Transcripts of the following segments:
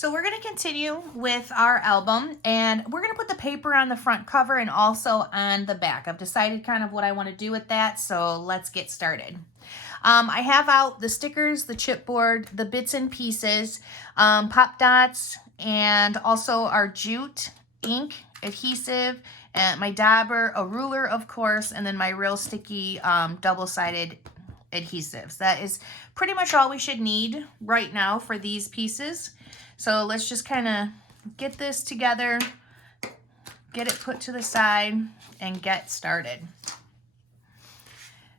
So we're going to continue with our album, and we're going to put the paper on the front cover and also on the back. I've decided kind of what I want to do with that, so let's get started. I have out the stickers, the chipboard, the bits and pieces, pop dots, and also our jute, ink, adhesive, and my dauber, a ruler, of course, and then my real sticky double-sided adhesives. That is pretty much all we should need right now for these pieces. So let's just kind of get this together, get it put to the side, and get started.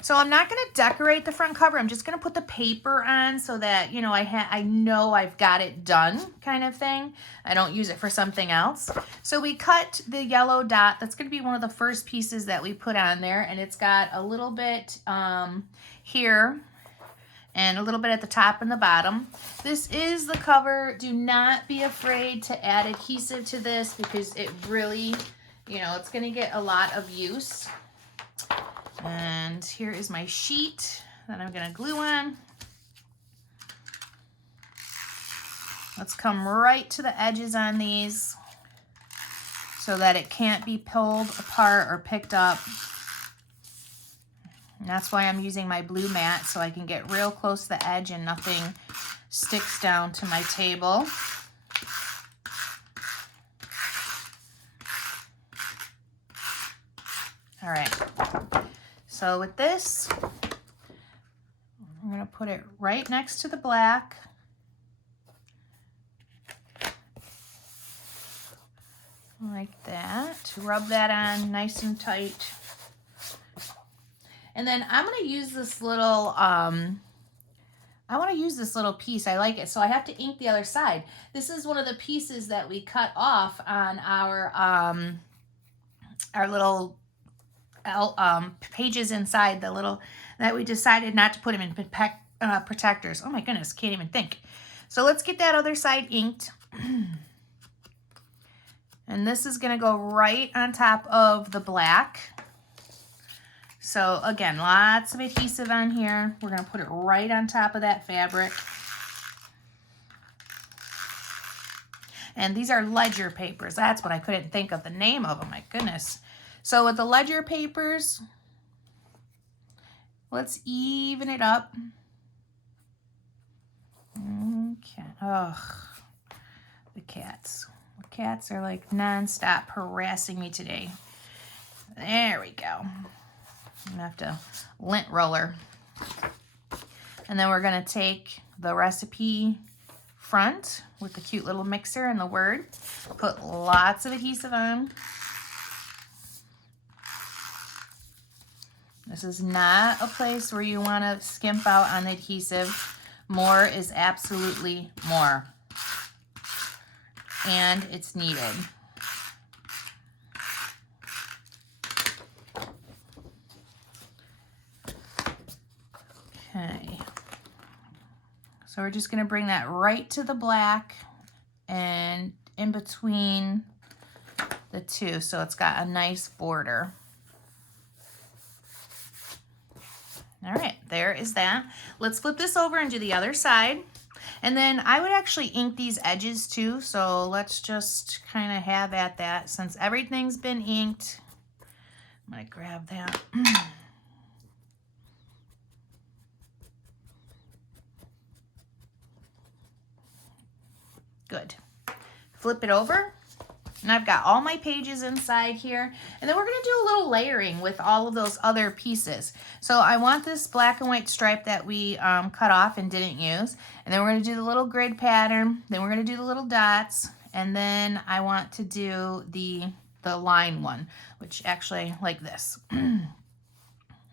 So I'm not going to decorate the front cover. I'm just going to put the paper on so that, you know, I know I've got it done kind of thing. I don't use it for something else. So we cut the yellow dot. That's going to be one of the first pieces that we put on there. And it's got a little bit here and a little bit at the top and the bottom. This is the cover. Do not be afraid to add adhesive to this because it really, you know, it's going to get a lot of use. And here is my sheet that I'm going to glue on. Let's come right to the edges on these so that it can't be pulled apart or picked up. And that's why I'm using my blue mat, so I can get real close to the edge and nothing sticks down to my table. All right. So with this, I'm going to put it right next to the black. Like that. Rub that on nice and tight. And then I'm going to use this little, I want to use this little piece. I like it. So I have to ink the other side. This is one of the pieces that we cut off on our little pages inside the little, that we decided not to put them in protectors. Oh my goodness, can't even think. So let's get that other side inked. And this is going to go right on top of the black. So again, lots of adhesive on here. We're going to put it right on top of that fabric. And these are ledger papers. That's what I couldn't think of the name of them. My goodness. So with the ledger papers, let's even it up. Okay. Ugh. The cats. The cats are like nonstop harassing me today. There we go. I'm gonna have to lint roller. And then we're gonna take the recipe front with the cute little mixer and the word. Put lots of adhesive on. This is not a place where you want to skimp out on the adhesive. More is absolutely more. And it's needed. Okay. So we're just going to bring that right to the black and in between the two so it's got a nice border. All right, there is that. Let's flip this over and do the other side. And then I would actually ink these edges too, so let's just kind of have at that. Since everything's been inked, I'm going to grab that. Good. Flip it over. And I've got all my pages inside here. And then we're going to do a little layering with all of those other pieces. So I want this black and white stripe that we cut off and didn't use. And then we're going to do the little grid pattern. Then we're going to do the little dots. And then I want to do the line one, which actually like this.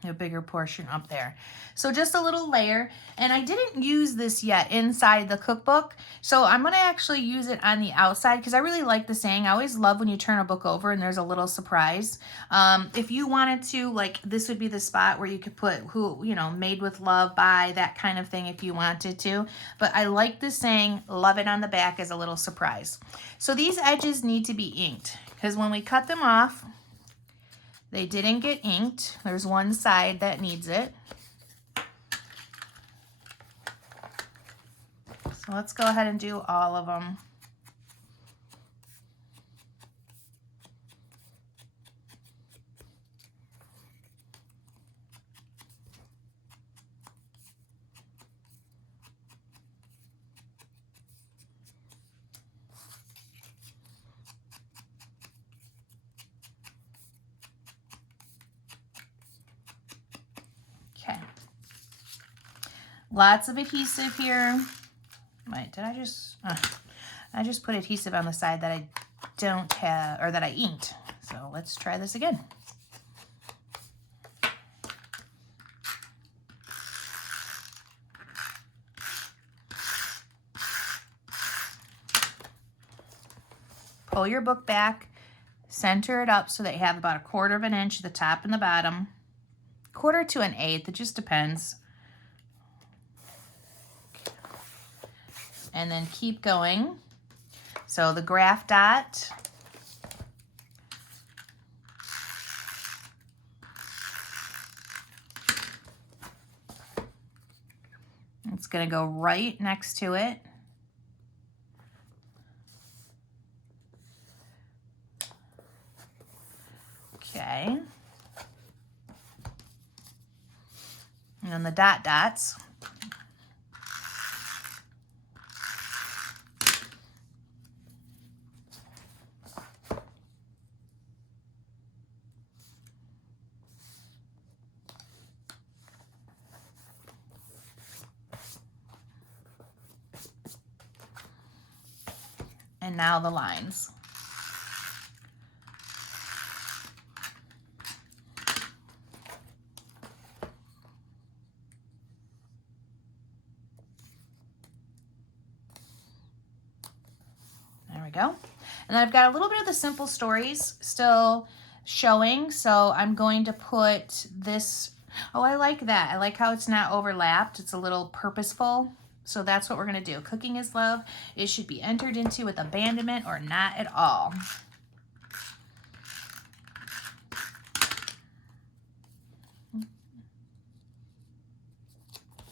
A bigger portion up there. So just a little layer, and I didn't use this yet inside the cookbook, so I'm going to actually use it on the outside because I really like the saying. I always love when you turn a book over and there's a little surprise. If you wanted to, like, this would be the spot where you could put who, you know, made with love by, that kind of thing if you wanted to, but I like the saying, love it on the back as a little surprise. So these edges need to be inked because when we cut them off, they didn't get inked. There's one side that needs it. So let's go ahead and do all of them. Okay. Lots of adhesive here. Wait, did I just put adhesive on the side that I don't have, or that I inked. So let's try this again. Pull your book back, center it up so that you have about 1/4 of an inch at the top and the bottom. 1/4 to an 1/8, it just depends. And then keep going. So the graph dot, it's going to go right next to it. Okay. And then the dot dots. And now the lines. There we go. And I've got a little bit of the simple stories still showing, so I'm going to put this. Oh, I like that. I like how it's not overlapped. It's a little purposeful. So that's what we're going to do. Cooking is love. It should be entered into with abandonment or not at all.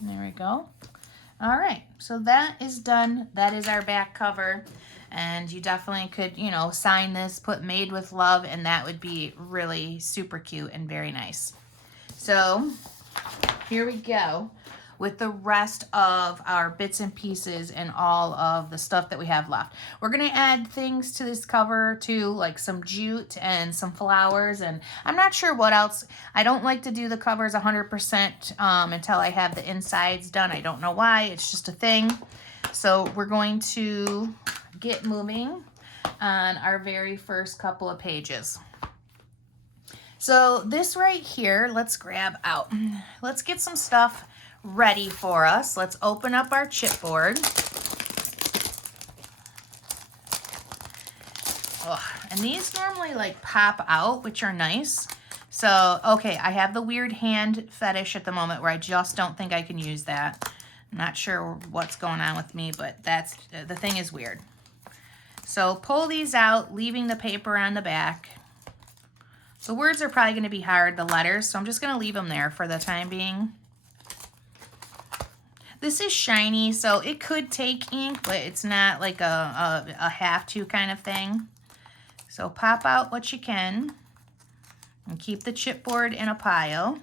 There we go. All right, so that is done. That is our back cover. And you definitely could, you know, sign this, put made with love, and that would be really super cute and very nice. So here we go with the rest of our bits and pieces and all of the stuff that we have left. We're gonna add things to this cover too, like some jute and some flowers, and I'm not sure what else. I don't like to do the covers 100% until I have the insides done. I don't know why, it's just a thing. So we're going to get moving on our very first couple of pages. So this right here, let's grab out. Let's get some stuff ready for us. Let's open up our chipboard. Oh, and these normally like pop out, which are nice. So, okay, I have the weird hand fetish at the moment where I just don't think I can use that. I'm not sure what's going on with me, but that's, the thing is weird. So pull these out, leaving the paper on the back. The words are probably going to be hard, the letters, so I'm just going to leave them there for the time being. This is shiny, so it could take ink, but it's not like a have to kind of thing. So pop out what you can and keep the chipboard in a pile.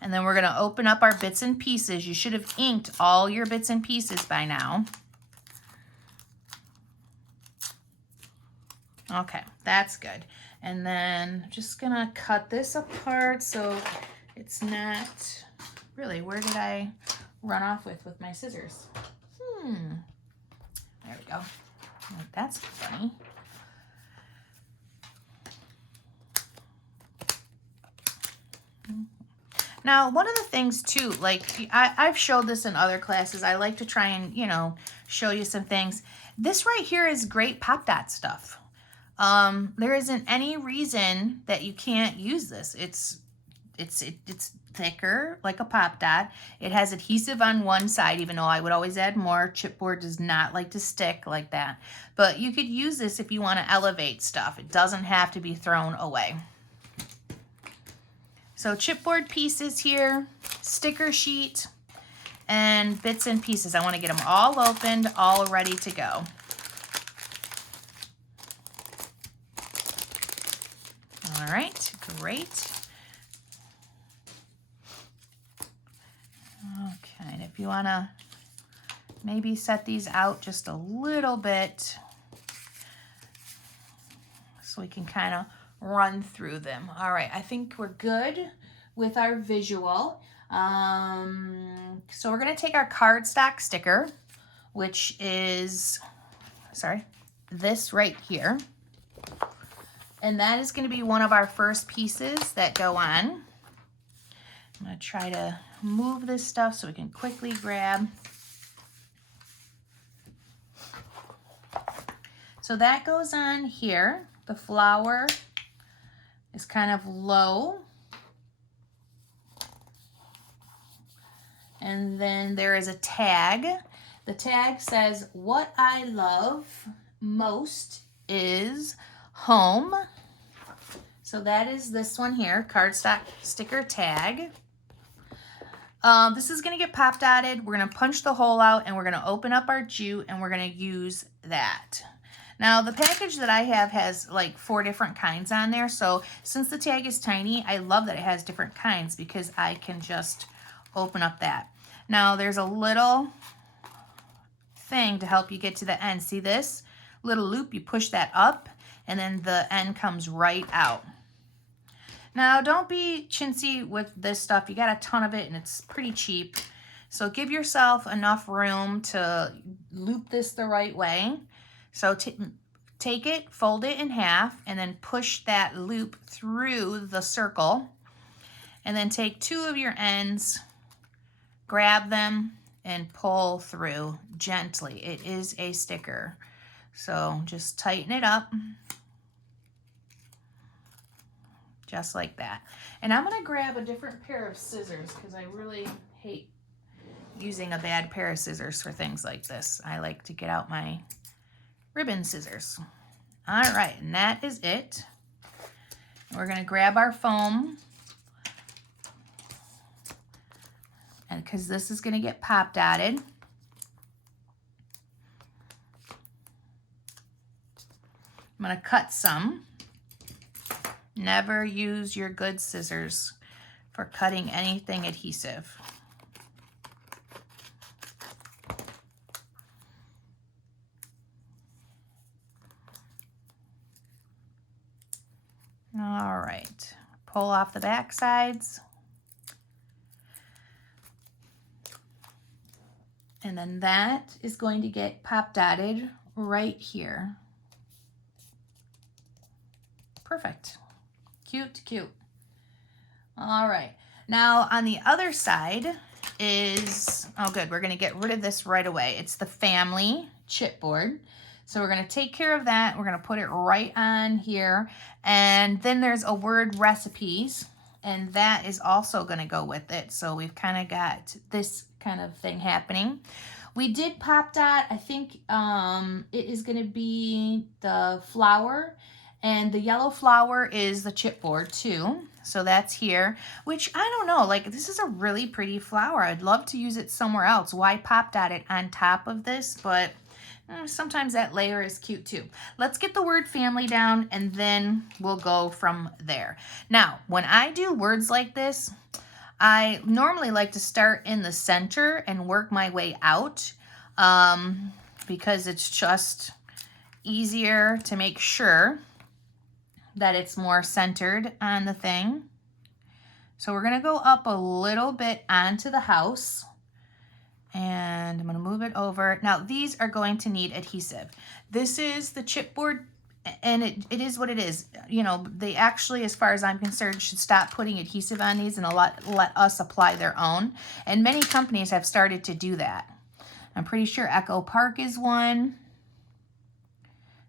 And then we're going to open up our bits and pieces. You should have inked all your bits and pieces by now. Okay, that's good. And then I'm just going to cut this apart so it's not... Really, where did I run off with my scissors? There we go. That's funny. Now, one of the things too, like I've showed this in other classes. I like to try and, you know, show you some things. This right here is great pop dot stuff. There isn't any reason that you can't use this. It's thicker, like a pop dot. It has adhesive on one side, even though I would always add more. Chipboard does not like to stick like that. But you could use this if you want to elevate stuff. It doesn't have to be thrown away. So chipboard pieces here, sticker sheet, and bits and pieces. I want to get them all opened, all ready to go. All right, great. Okay, and if you want to maybe set these out just a little bit. so we can kind of run through them. All right, I think we're good with our visual. So we're gonna take our cardstock sticker, which is, sorry, this right here. And that is gonna be one of our first pieces that go on. I'm gonna try to move this stuff so we can quickly grab. So that goes on here. The flower is kind of low. And then there is a tag. The tag says, "What I love most is home." So that is this one here, cardstock sticker tag. This is gonna get pop dotted. We're gonna punch the hole out and we're gonna open up our jute and we're gonna use that. Now the package that I have has like 4 different kinds on there. So since the tag is tiny, I love that it has different kinds because I can just open up that. Now there's a little thing to help you get to the end. See this little loop? You push that up and then the end comes right out. Now don't be chintzy with this stuff. You got a ton of it and it's pretty cheap. So give yourself enough room to loop this the right way. So take it, fold it in half, and then push that loop through the circle. And then take 2 of your ends, grab them, and pull through gently. It is a sticker. So just tighten it up. Just like that. And I'm gonna grab a different pair of scissors because I really hate using a bad pair of scissors for things like this. I like to get out my ribbon scissors. All right, and that is it. We're gonna grab our foam, and because this is gonna get pop dotted. I'm gonna cut some. Never use your good scissors for cutting anything adhesive. All right, pull off the back sides. And then that is going to get pop dotted right here. Perfect. Cute, cute. All right, now on the other side is, oh good, we're gonna get rid of this right away. It's the family chipboard. So we're gonna take care of that. We're gonna put it right on here. And then there's a word recipes, and that is also gonna go with it. So we've kind of got this kind of thing happening. We did pop dot, I think it is gonna be the flower, and the yellow flower is the chipboard too. So that's here, which I don't know, like this is a really pretty flower. I'd love to use it somewhere else. Why pop dot it on top of this? But sometimes that layer is cute too. Let's get the word family down and then we'll go from there. Now, when I do words like this, I normally like to start in the center and work my way out because it's just easier to make sure that it's more centered on the thing. So we're gonna go up a little bit onto the house. And I'm gonna move it over. Now these are going to need adhesive. This is the chipboard, and it is what it is. You know, they actually, as far as I'm concerned, should stop putting adhesive on these and let us apply their own. And many companies have started to do that. I'm pretty sure Echo Park is one.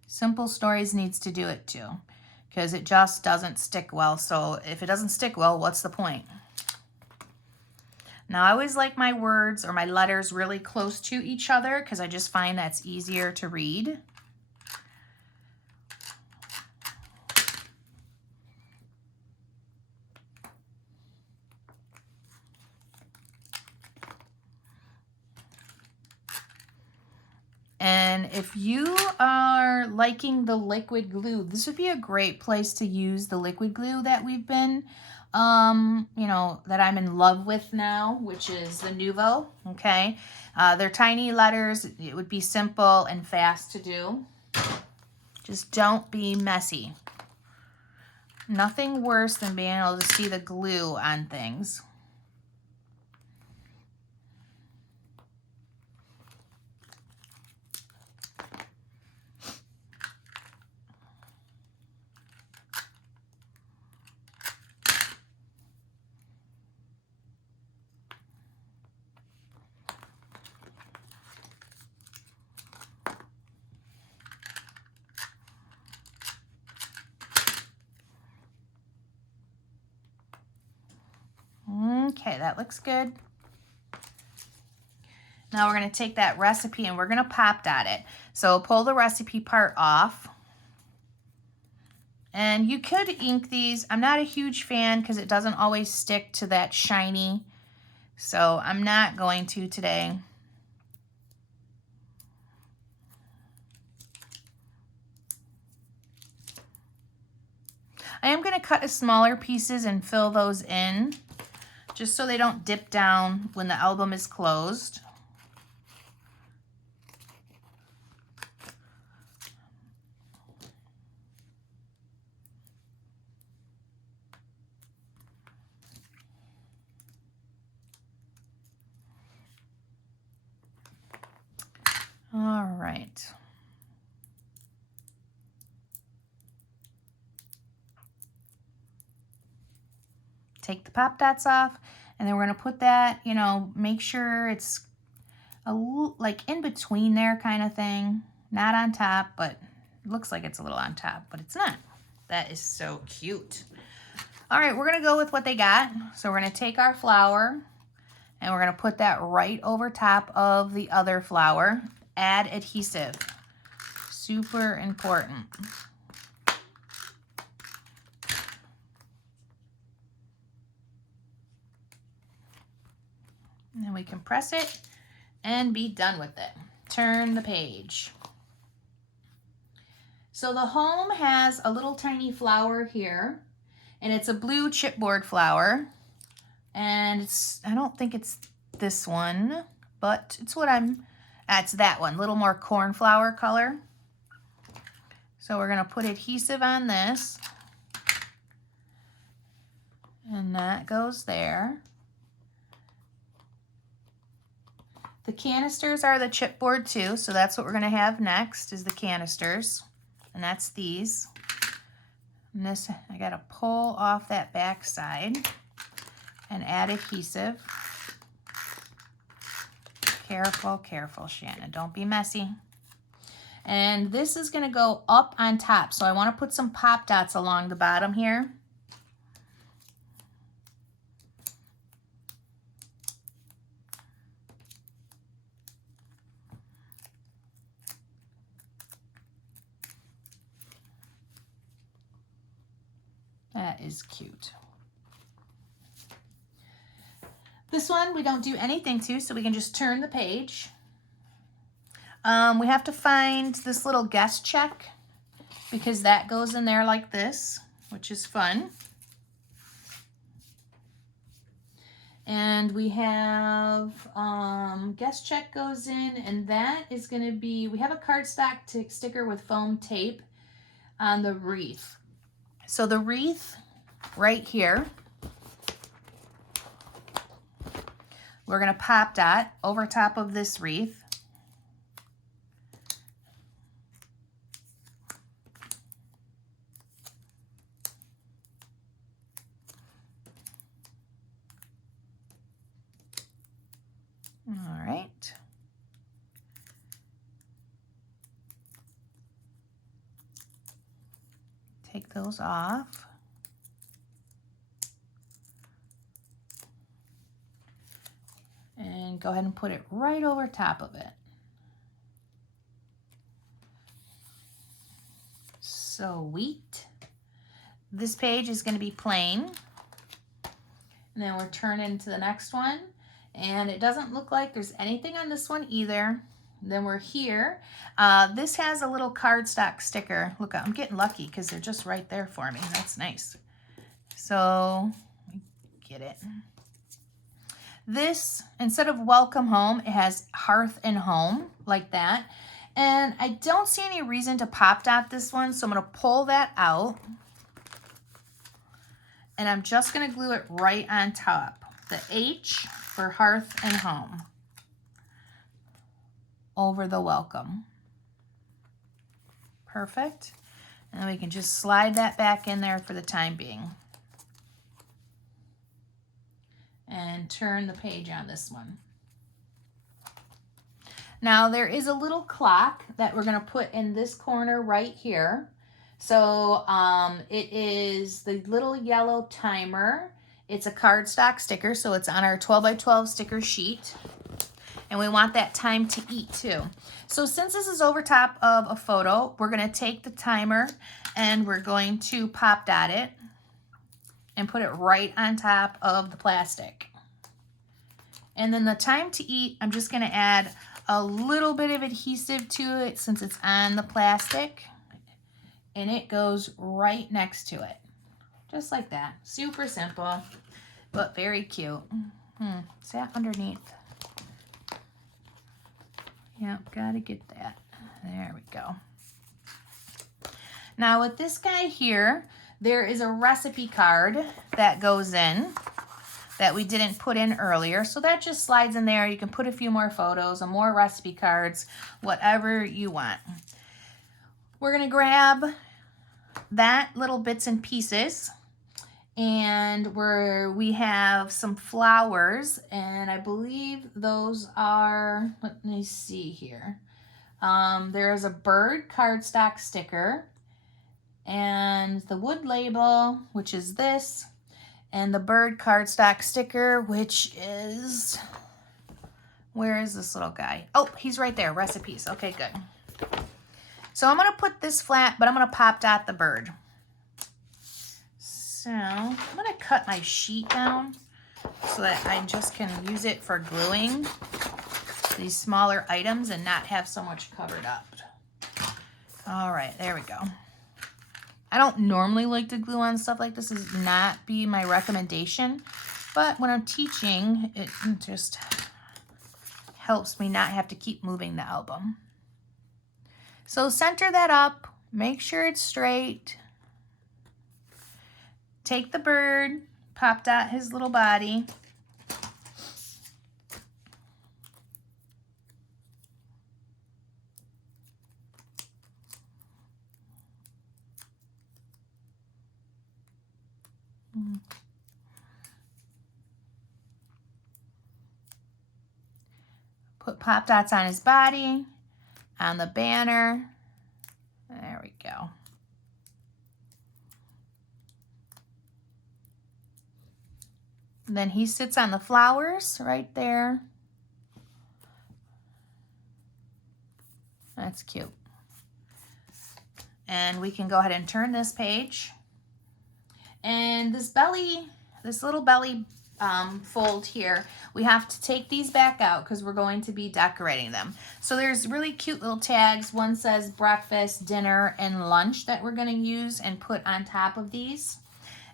Simple Stories needs to do it too, because it just doesn't stick well. So if it doesn't stick well, what's the point? Now, I always like my words or my letters really close to each other because I just find that's easier to read. And if you are liking the liquid glue, this would be a great place to use the liquid glue that we've been you know, that I'm in love with now, which is the Nuvo, okay? They're tiny letters. It would be simple and fast to do. Just don't be messy. Nothing worse than being able to see the glue on things. Okay, that looks good. Now we're going to take that recipe and we're going to pop dot it. So pull the recipe part off. And you could ink these. I'm not a huge fan because it doesn't always stick to that shiny. So I'm not going to today. I am going to cut smaller pieces and fill those in, just so they don't dip down when the album is closed. All right. Take the pop dots off, and then we're going to put that, you know, make sure it's like in between there kind of thing. Not on top, but it looks like it's a little on top, but it's not. That is so cute. All right, we're going to go with what they got. So we're going to take our flower, and we're going to put that right over top of the other flower. Add adhesive. Super important. And then we can press it and be done with it. Turn the page. So the home has a little tiny flower here, and it's a blue chipboard flower. And it's, I don't think it's this one, but it's what it's that one, little more cornflower color. So we're gonna put adhesive on this. And that goes there. The canisters are the chipboard too, so that's what we're gonna have next is the canisters. And that's these. And this, I gotta pull off that back side and add adhesive. Careful, careful, Shannon, don't be messy. And this is gonna go up on top. So I wanna put some pop dots along the bottom here. That is cute. This one we don't do anything to, so we can just turn the page. We have to find this little guest check because that goes in there like this, which is fun. And we have guest check goes in, and that is going to be, we have a cardstock sticker with foam tape on the wreath. So the wreath right here, we're going to pop dot over top of this wreath. All right. Take those off. And go ahead and put it right over top of it. Sweet. This page is going to be plain. And then we're turning to the next one. And it doesn't look like there's anything on this one either. Then we're here. This has a little cardstock sticker. Look, I'm getting lucky because they're just right there for me. That's nice. So, get it. This, instead of welcome home, it has Hearth and Home, like that. And I don't see any reason to pop dot this one, so I'm going to pull that out. and I'm just going to glue it right on top. The H for Hearth and Home over the welcome. Perfect. And we can just slide that back in there for the time being. And turn the page on this one. Now there is a little clock that we're going to put in this corner right here. So it is the little yellow timer. It's a cardstock sticker, so it's on our 12 by 12 sticker sheet. And we want that time to eat too. So since this is over top of a photo, we're going to take the timer and we're going to pop dot it and put it right on top of the plastic. And then the time to eat, I'm just going to add a little bit of adhesive to it since it's on the plastic. And it goes right next to it. Just like that. Super simple, but very cute. Is that underneath? Yep, gotta get that. There we go. Now with this guy here, there is a recipe card that goes in that we didn't put in earlier. So that just slides in there. You can put a few more photos or more recipe cards, whatever you want. We're gonna grab that little bits and pieces, and we have some flowers, and I believe those are, let me see here. There's a bird cardstock sticker, and the wood label, which is this, and the bird cardstock sticker, which is, where is this little guy? Oh, he's right there, recipes. Okay, good. So I'm going to put this flat, but I'm going to pop dot the bird. So I'm going to cut my sheet down so that I just can use it for gluing these smaller items and not have so much covered up. All right, there we go. I don't normally like to glue on stuff like this. This is not be my recommendation, but when I'm teaching, it just helps me not have to keep moving the album. So center that up, make sure it's straight. Take the bird, pop dot his little body. Put pop dots on his body, on the banner. There we go. And then he sits on the flowers right there. That's cute. And we can go ahead and turn this page. And this little belly fold here, we have to take these back out because we're going to be decorating them. So there's really cute little tags. One says breakfast, dinner, and lunch that we're going to use and put on top of these.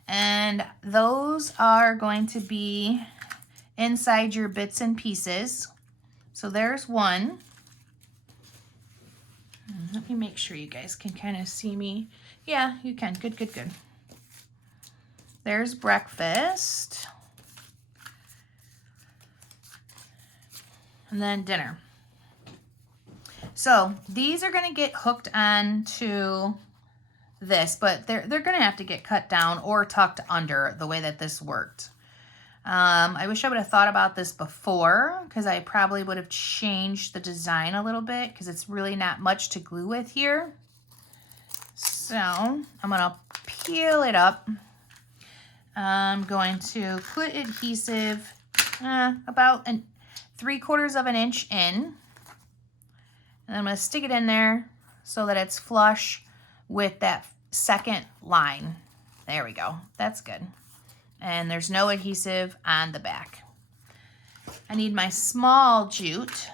And those are going to be inside your bits and pieces. So there's one. Let me make sure you guys can kind of see me. Yeah, you can. Good, good, good. There's breakfast. And then dinner. So these are going to get hooked onto this, but they're going to have to get cut down or tucked under the way that this worked. I wish I would have thought about this before because I probably would have changed the design a little bit because it's really not much to glue with here. So I'm going to peel it up. I'm going to put adhesive about 3/4 of an inch in. And I'm going to stick it in there so that it's flush with that second line. There we go. That's good. And there's no adhesive on the back. I need my small jute.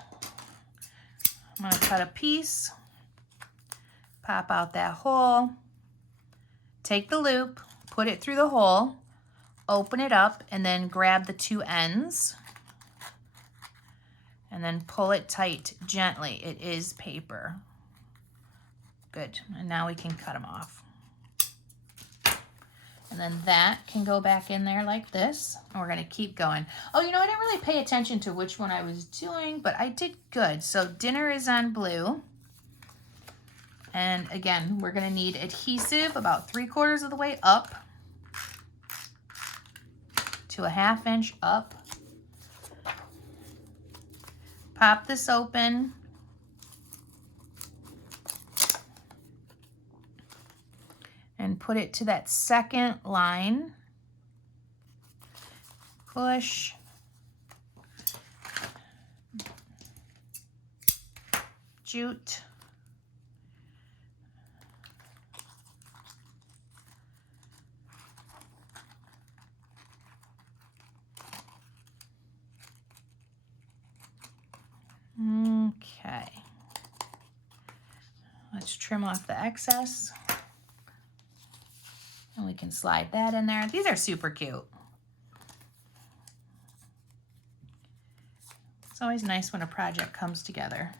I'm going to cut a piece, pop out that hole, take the loop, put it through the hole, open it up, and then grab the two ends and then pull it tight gently. It is paper. Good. And now we can cut them off. And then that can go back in there like this. And we're gonna keep going. Oh, you know, I didn't really pay attention to which one I was doing, but I did good. So dinner is on blue. And again, we're gonna need adhesive about 3/4 of the way up to a 1/2 inch up. Pop this open. And put it to that second line. Push. Jute. Okay. Let's trim off the excess. And we can slide that in there. These are super cute. It's always nice when a project comes together.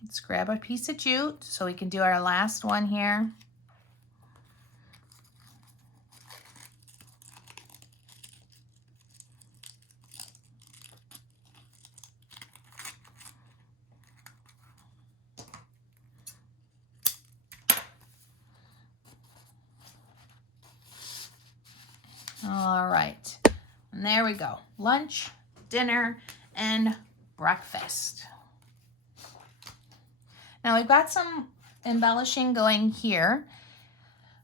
Let's grab a piece of jute so we can do our last one here. All right, and there we go. Lunch, dinner, and breakfast. Now we've got some embellishing going here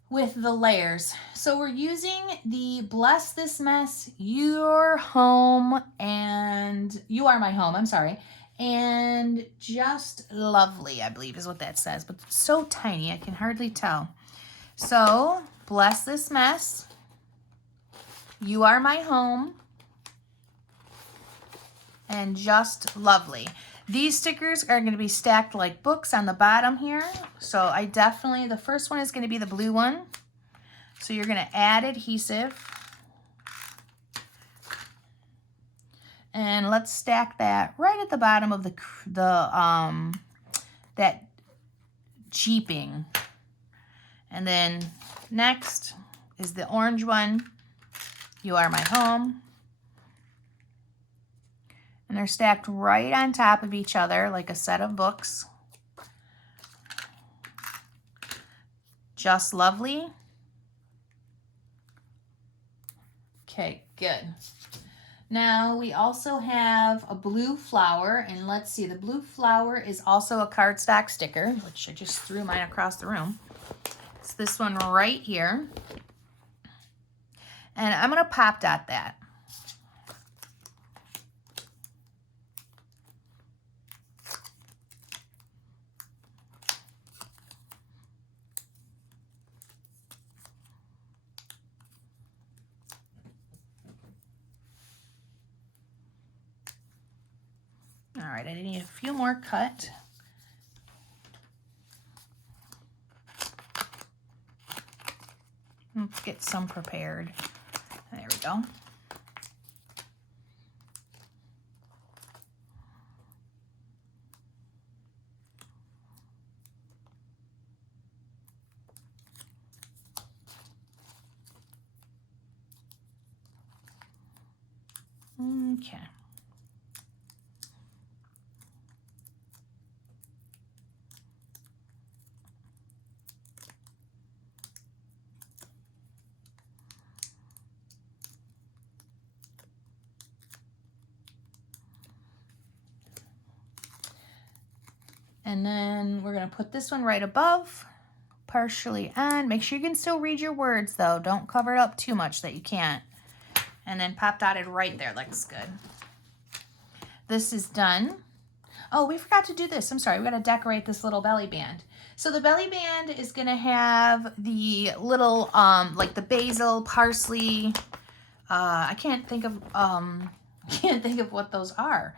with the layers. So we're using the Bless This Mess, Your Home, and You Are My Home, I'm sorry, and Just Lovely, I believe is what that says, but it's so tiny I can hardly tell. So Bless This Mess, You Are My Home, and Just Lovely. These stickers are going to be stacked like books on the bottom here. So I definitely, the first one is going to be the blue one. So you're going to add adhesive. And let's stack that right at the bottom of that jeeping. And then next is the orange one, You Are My Home. And they're stacked right on top of each other like a set of books. Just Lovely. Okay, good. Now we also have a blue flower, and let's see, the blue flower is also a cardstock sticker, which I just threw mine across the room. It's this one right here. And I'm gonna pop dot that. All right, I need a few more cut. Let's get some prepared. There we go. Okay. And then we're going to put this one right above, partially on. Make sure you can still read your words, though. Don't cover it up too much that you can't. And then pop dotted right there. Looks good. This is done. Oh, we forgot to do this. I'm sorry. We got to decorate this little belly band. So the belly band is going to have the little, like the basil, parsley. I can't think of what those are.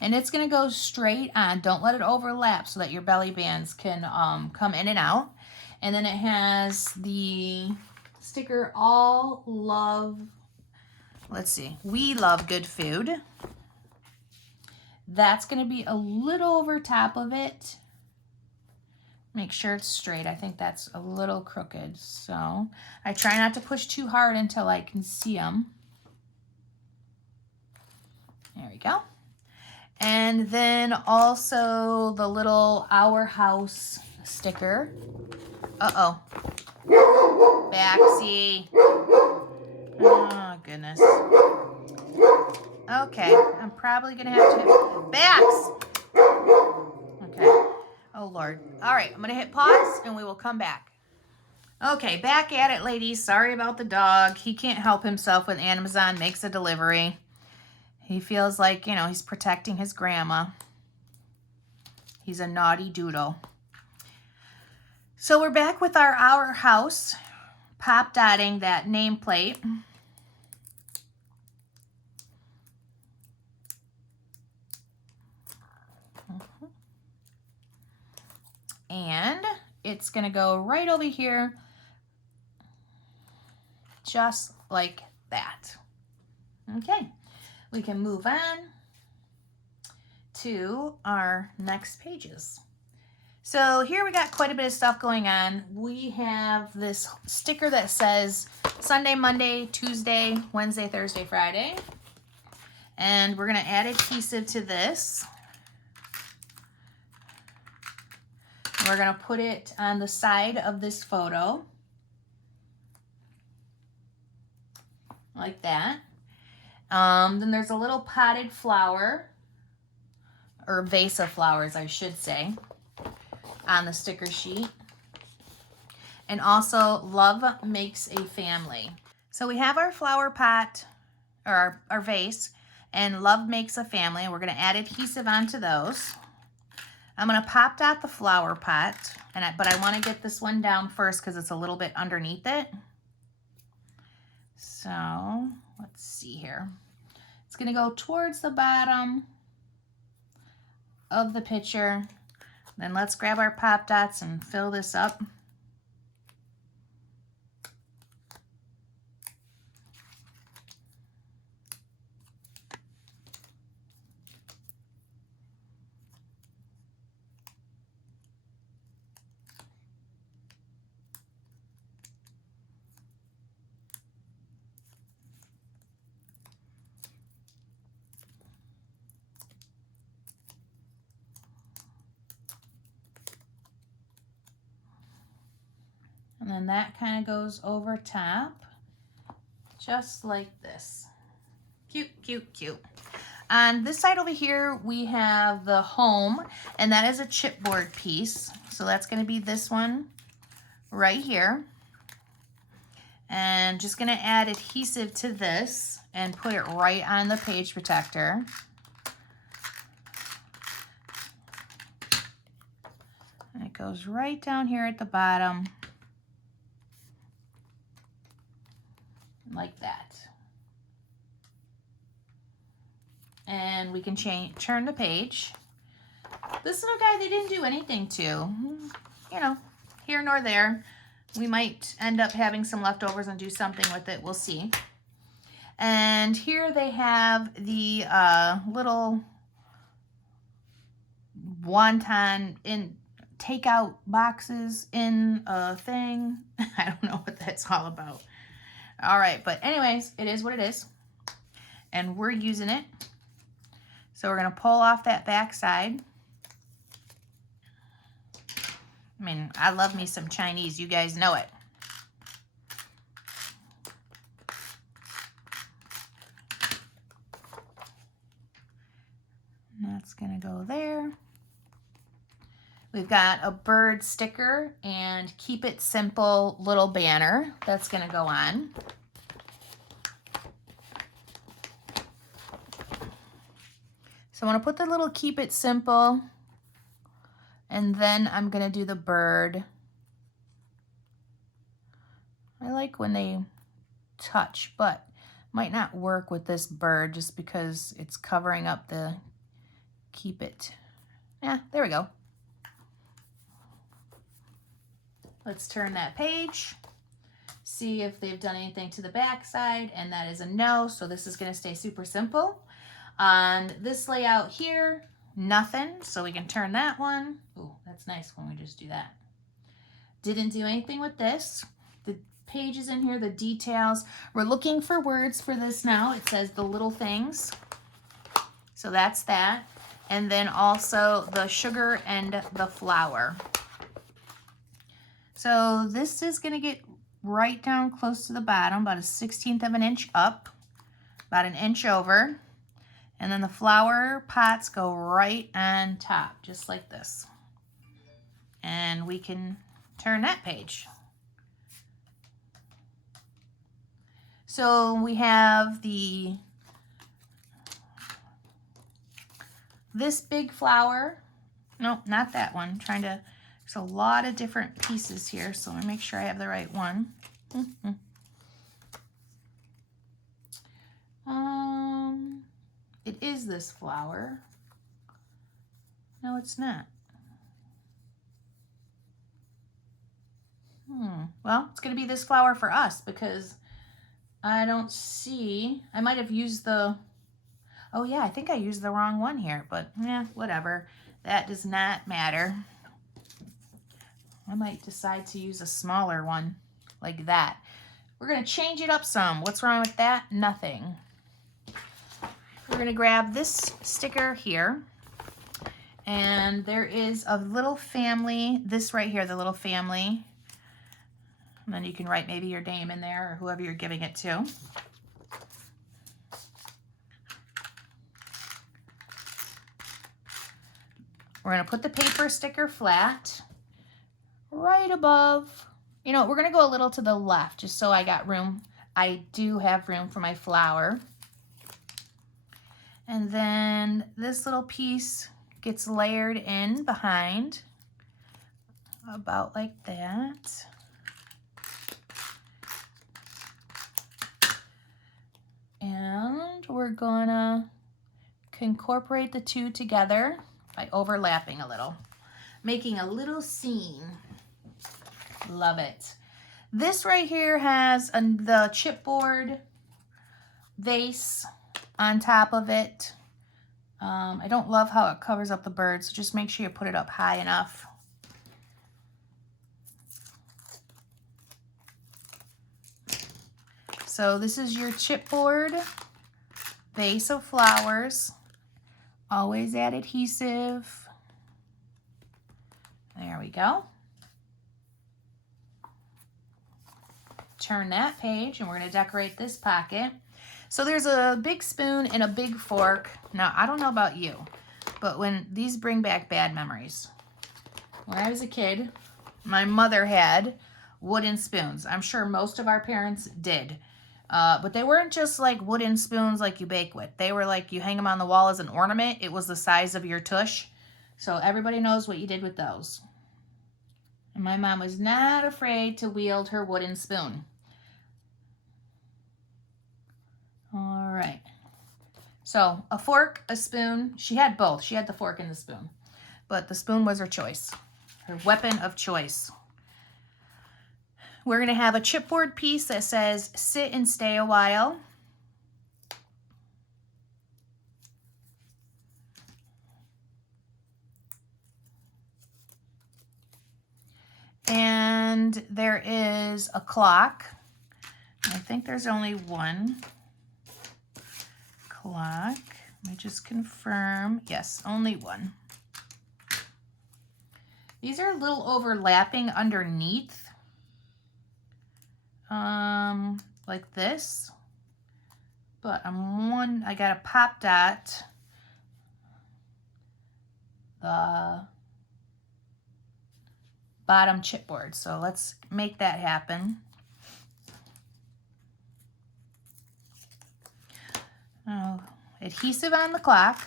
And it's going to go straight on. Don't let it overlap so that your belly bands can come in and out. And then it has the sticker, all love, let's see, we love good food. That's going to be a little over top of it. Make sure it's straight. I think that's a little crooked. So I try not to push too hard until I can see them. There we go. And then also the little Our House sticker. Uh-oh. Baxie. Oh, goodness. Okay, I'm probably going to have to... Bax! Okay. Oh, Lord. All right, I'm going to hit pause, and we will come back. Okay, back at it, ladies. Sorry about the dog. He can't help himself when Amazon makes a delivery. He feels like, you know, he's protecting his grandma. He's a naughty doodle. So we're back with our house, pop dotting that nameplate. And it's going to go right over here, just like that. Okay, we can move on to our next pages. So here we got quite a bit of stuff going on. We have this sticker that says Sunday, Monday, Tuesday, Wednesday, Thursday, Friday. And we're going to add adhesive to this. We're going to put it on the side of this photo. Like that. Then there's a little potted flower, or vase of flowers, I should say, on the sticker sheet. And also, love makes a family. So we have our flower pot, or our vase, and love makes a family. We're going to add adhesive onto those. I'm going to pop dot the flower pot, but I want to get this one down first because it's a little bit underneath it. So let's see here. It's going to go towards the bottom of the picture. Then let's grab our pop dots and fill this up. And then that kind of goes over top, just like this. Cute, cute, cute. On this side over here, we have the home, and that is a chipboard piece. So that's going to be this one right here. And just going to add adhesive to this and put it right on the page protector. And it goes right down here at the bottom. Like that. And we can turn the page. This little guy, they didn't do anything to. You know, here nor there. We might end up having some leftovers and do something with it. We'll see. And here they have the little wonton in takeout boxes in a thing. I don't know what that's all about. All right, but anyways, it is what it is. And we're using it. So we're going to pull off that back side. I mean, I love me some Chinese. You guys know it. That's going to go there. We've got a bird sticker and keep it simple little banner. That's going to go on. So I want to put the little keep it simple. And then I'm going to do the bird. I like when they touch, but might not work with this bird just because it's covering up the keep it. Yeah, there we go. Let's turn that page. See if they've done anything to the back side, and that is a no, so this is going to stay super simple. On this layout here, nothing, so we can turn that one. Ooh, that's nice when we just do that. Didn't do anything with this. The pages in here, the details. We're looking for words for this now. It says the little things, so that's that. And then also the sugar and the flour. So this is going to get right down close to the bottom, about a 1/16 of an inch up, about an inch over. And then the flower pots go right on top, just like this. And we can turn that page. So we have this big flower. No, not that one. There's a lot of different pieces here, so let me make sure I have the right one. It is this flower. No, it's not. Well, it's going to be this flower for us because I don't see, I might have used the, oh yeah, I think I used the wrong one here, but yeah, whatever. That does not matter. I might decide to use a smaller one like that. We're going to change it up some. What's wrong with that? Nothing. We're going to grab this sticker here. And there is a little family. This right here, the little family. And then you can write maybe your name in there or whoever you're giving it to. We're going to put the paper sticker flat right above. You know, we're going to go a little to the left just so I got room. I do have room for my flower. And then this little piece gets layered in behind, about like that. And we're gonna incorporate the two together by overlapping a little, making a little scene. Love it. This right here has the chipboard vase on top of it. I don't love how it covers up the birds, so just make sure you put it up high enough. So this is your chipboard vase of flowers. Always add adhesive. There we go. Turn that page and we're going to decorate this pocket. So there's a big spoon and a big fork. Now, I don't know about you, but when these bring back bad memories. When I was a kid, my mother had wooden spoons. I'm sure most of our parents did. But they weren't just like wooden spoons like you bake with. They were like you hang them on the wall as an ornament. It was the size of your tush. So everybody knows what you did with those. And my mom was not afraid to wield her wooden spoon. All right. So a fork, a spoon. She had both. She had the fork and the spoon. But the spoon was her choice. Her weapon of choice. We're going to have a chipboard piece that says, sit and stay a while. And there is a clock. I think there's only one clock. Let me just confirm. Yes, only one. These are a little overlapping underneath. Like this, but I got a pop dot the bottom chipboard, so let's make that happen. Adhesive on the clock,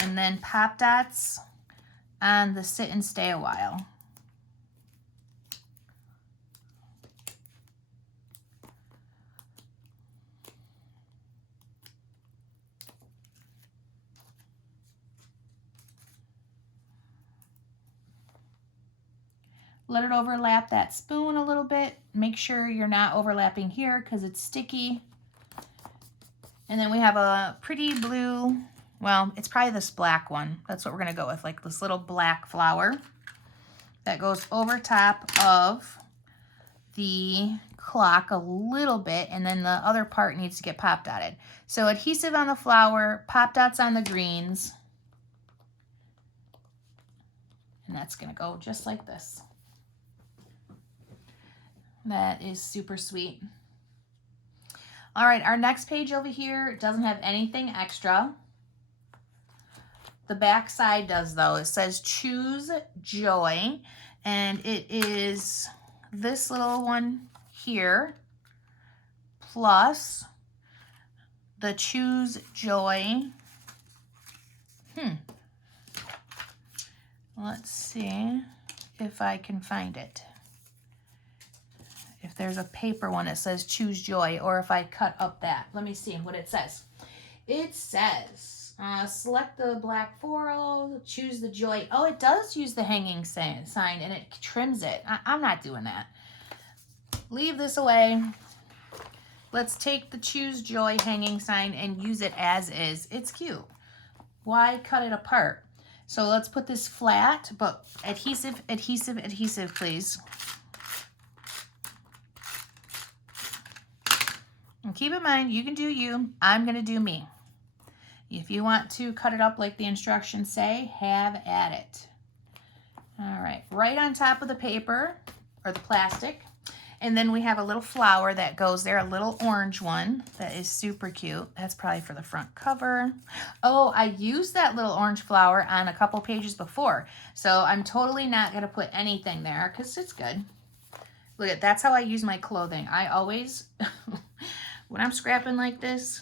and then pop dots on the sit and stay a while. Let it overlap that spoon a little bit. Make sure you're not overlapping here because it's sticky. And then we have a pretty blue, well, it's probably this black one. That's what we're gonna go with, like this little black flower that goes over top of the clock a little bit, and then the other part needs to get pop dotted. So adhesive on the flower, pop dots on the greens, and that's gonna go just like this. That is super sweet. All right, our next page over here doesn't have anything extra. The back side does though. It says Choose Joy, and it is this little one here plus the Choose Joy. Let's see if I can find it. If there's a paper one that says Choose Joy, or if I cut up that. Let me see what it says. It says, select the black floral, choose the joy. Oh, it does use the hanging sign and it trims it. I'm not doing that. Leave this away. Let's take the Choose Joy hanging sign and use it as is. It's cute. Why cut it apart? So let's put this flat, but adhesive, adhesive, adhesive, please. And keep in mind, you can do you. I'm going to do me. If you want to cut it up like the instructions say, have at it. All right, right on top of the paper or the plastic. And then we have a little flower that goes there, a little orange one that is super cute. That's probably for the front cover. Oh, I used that little orange flower on a couple pages before. So I'm totally not going to put anything there because it's good. Look at, that's how I use my clothing. I always... When I'm scrapping like this,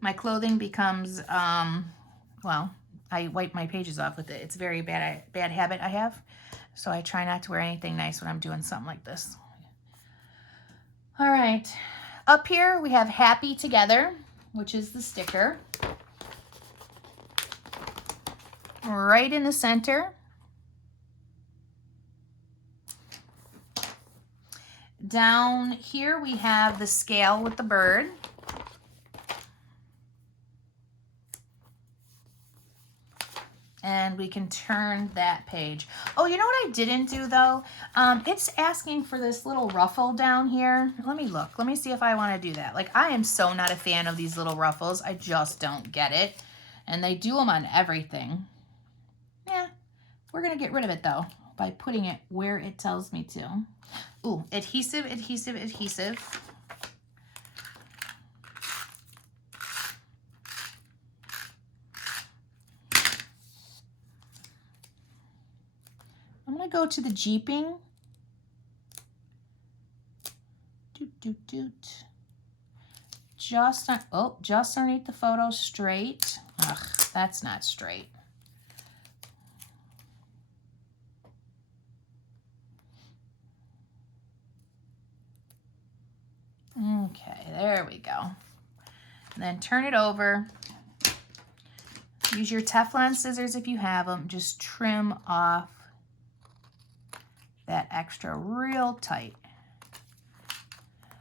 my clothing becomes, well, I wipe my pages off with it. It's a very bad habit I have. So I try not to wear anything nice when I'm doing something like this. All right. Up here, we have Happy Together, which is the sticker. Right in the center. Down here we have the scale with the bird. And we can turn that page. Oh, you know what I didn't do though? It's asking for this little ruffle down here. Let me look. Let me see if I want to do that. Like, I am so not a fan of these little ruffles. I just don't get it. And they do them on everything. Yeah, we're going to get rid of it though by putting it where it tells me to. Ooh, adhesive, adhesive, adhesive. I'm going to go to the jeeping. Doot, doot, doot. Just underneath the photo, straight. Ugh, that's not straight. Okay, there we go. And then turn it over. Use your Teflon scissors if you have them. Just trim off that extra real tight.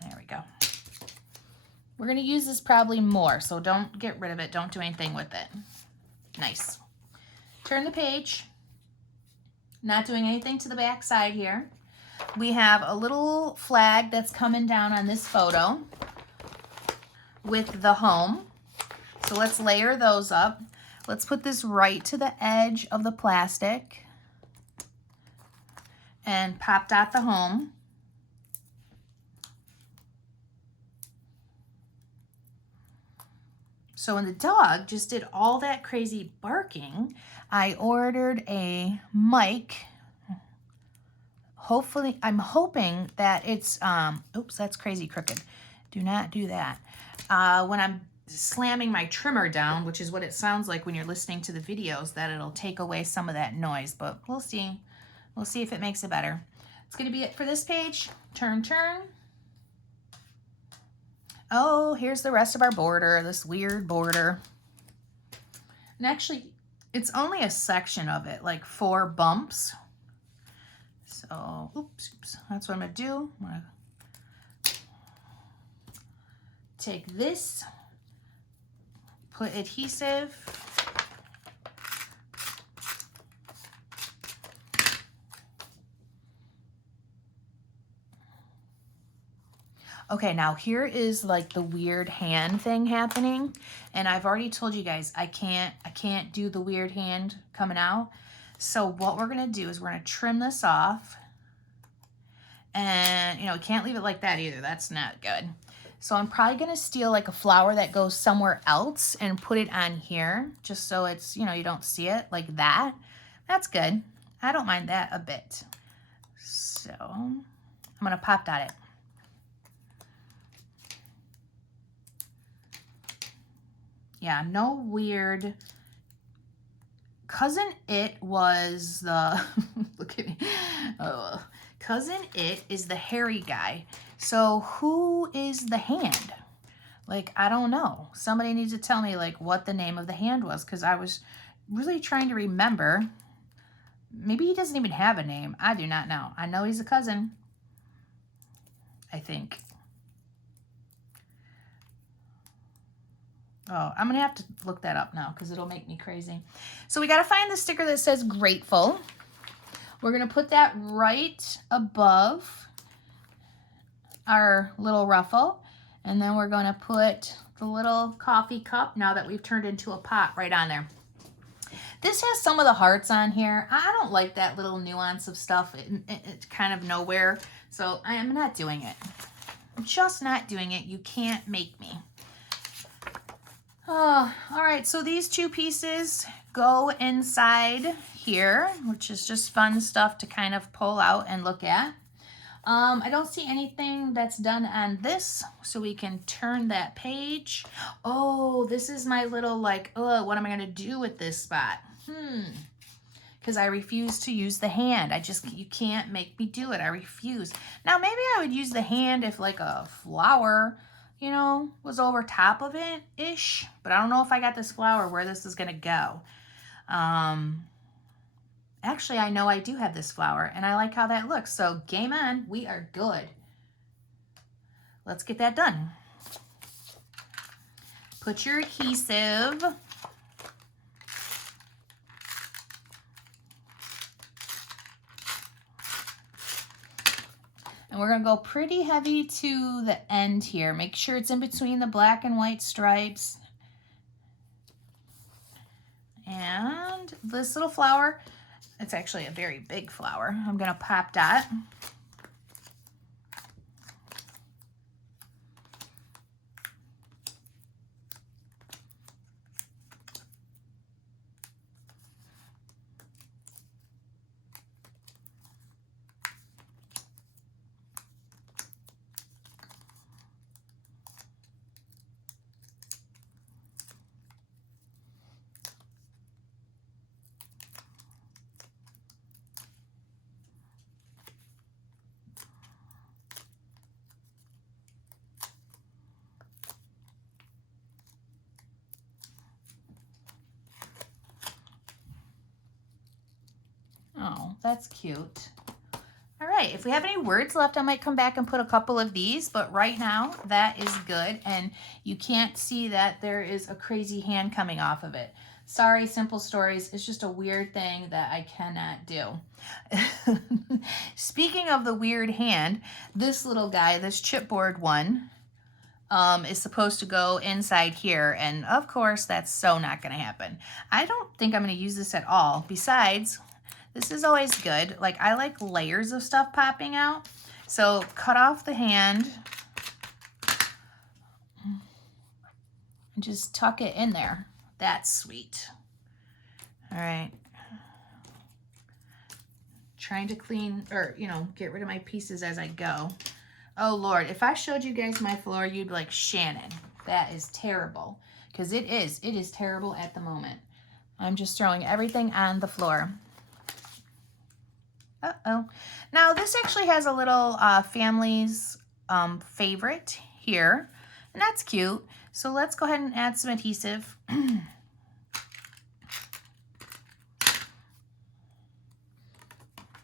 There we go. We're going to use this probably more, so don't get rid of it. Don't do anything with it. Nice. Turn the page. Not doing anything to the back side here. We have a little flag that's coming down on this photo with the home. So let's layer those up. Let's put this right to the edge of the plastic and pop dot the home. So when the dog just did all that crazy barking, I ordered a mic. Hopefully, I'm hoping that it's, oops, that's crazy crooked. Do not do that. When I'm slamming my trimmer down, which is what it sounds like when you're listening to the videos, that it'll take away some of that noise, but we'll see. We'll see if it makes it better. It's gonna be it for this page. Turn, turn. Oh, here's the rest of our border, this weird border. And actually, it's only a section of it, like 4 bumps. So, oops, that's what I'm gonna do. I'm gonna take this, put adhesive, okay, now here is like the weird hand thing happening, and I've already told you guys I can't do the weird hand coming out. So what we're gonna do is we're gonna trim this off, and you know, we can't leave it like that either. That's not good. So I'm probably gonna steal like a flower that goes somewhere else and put it on here, just so it's, you know, you don't see it like that. That's good. I don't mind that a bit. So I'm gonna pop dot it. Yeah, no weird. Cousin It was the, look at me. Oh, Cousin It is the hairy guy. So who is the hand? Like, I don't know. Somebody needs to tell me like what the name of the hand was, because I was really trying to remember. Maybe he doesn't even have a name. I do not know. I know he's a cousin, I think. Oh, I'm gonna have to look that up now because it'll make me crazy. So we gotta find the sticker that says grateful. We're gonna put that right above our little ruffle. And then we're gonna put the little coffee cup, now that we've turned into a pot, right on there. This has some of the hearts on here. I don't like that little nuance of stuff. It's kind of nowhere. So I am not doing it. I'm just not doing it. You can't make me. Oh, all right, so these two pieces go inside here, which is just fun stuff to kind of pull out and look at. I don't see anything that's done on this, so we can turn that page. Oh, this is my little like, oh, what am I gonna do with this spot? Because I refuse to use the hand. You can't make me do it. I refuse. Now, maybe I would use the hand if like a flower, you know, was over top of it-ish. But I don't know if I got this flower where this is going to go. Actually, I know I do have this flower, and I like how that looks. So game on. We are good. Let's get that done. Put your adhesive. And we're going to go pretty heavy to the end here. Make sure it's in between the black and white stripes. And this little flower, it's actually a very big flower. I'm going to pop dot. Oh, that's cute. All right, if we have any words left, I might come back and put a couple of these, but right now that is good, and you can't see that there is a crazy hand coming off of it. Sorry, Simple Stories, it's just a weird thing that I cannot do. Speaking of the weird hand, this little guy, this chipboard one, is supposed to go inside here, and of course that's so not going to happen. I don't think I'm going to use this at all. Besides, this is always good. Like, I like layers of stuff popping out. So cut off the hand and just tuck it in there. That's sweet. All right. Trying to clean, or, you know, get rid of my pieces as I go. Oh, Lord. If I showed you guys my floor, you'd be like, Shannon, that is terrible. Because it is. It is terrible at the moment. I'm just throwing everything on the floor. Uh-oh. Now, this actually has a little family's favorite here, and that's cute. So let's go ahead and add some adhesive.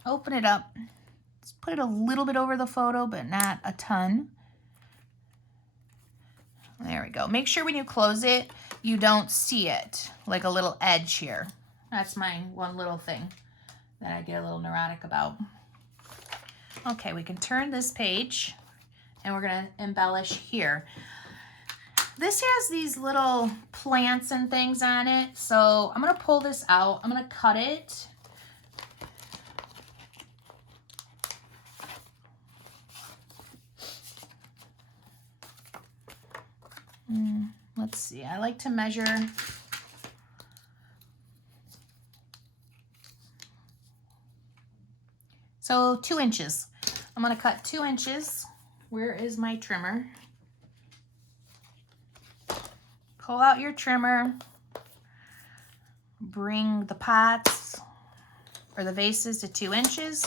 Open it up. put it a little bit over the photo, but not a ton. There we go. Make sure when you close it, you don't see it, like a little edge here. That's my one little thing that I get a little neurotic about. Okay, we can turn this page and we're gonna embellish here. This has these little plants and things on it, so I'm gonna pull this out. I'm gonna cut it. Let's see, I like to measure. So 2 inches. I'm gonna cut 2 inches. Where is my trimmer? Pull out your trimmer. Bring the pots or the vases to 2 inches.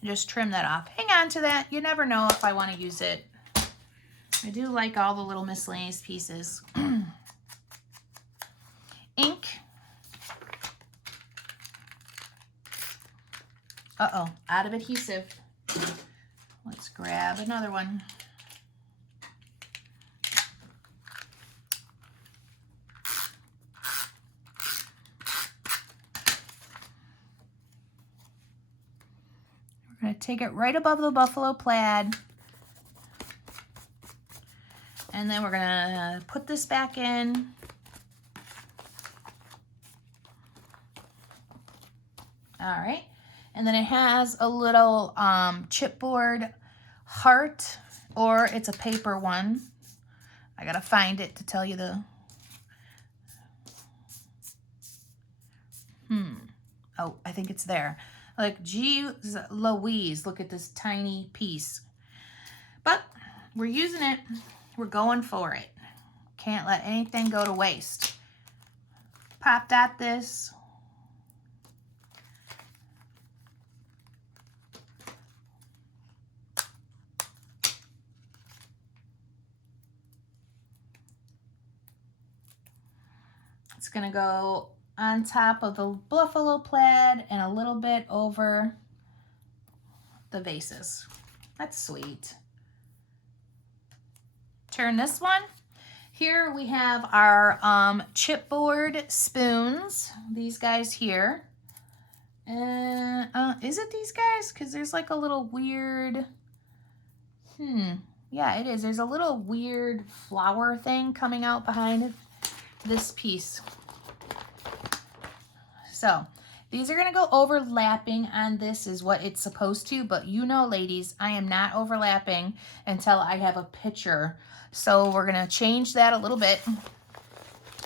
And just trim that off. Hang on to that. You never know if I want to use it. I do like all the little miscellaneous pieces. Ink. Uh-oh, out of adhesive. Let's grab another one. We're going to take it right above the buffalo plaid. And then we're going to put this back in. All right. And then it has a little chipboard heart, or it's a paper one. I gotta find it to tell you the... Oh, I think it's there. Like, geez Louise, look at this tiny piece. But we're using it. We're going for it. Can't let anything go to waste. Pop dot this. It's going to go on top of the buffalo plaid and a little bit over the vases. That's sweet. Turn this one. Here we have our chipboard spoons. These guys here. Is it these guys? Because there's like a little weird... Yeah, it is. There's a little weird flower thing coming out behind this piece. So these are going to go overlapping on this is what it's supposed to, but you know, ladies, I am not overlapping until I have a picture. So we're going to change that a little bit.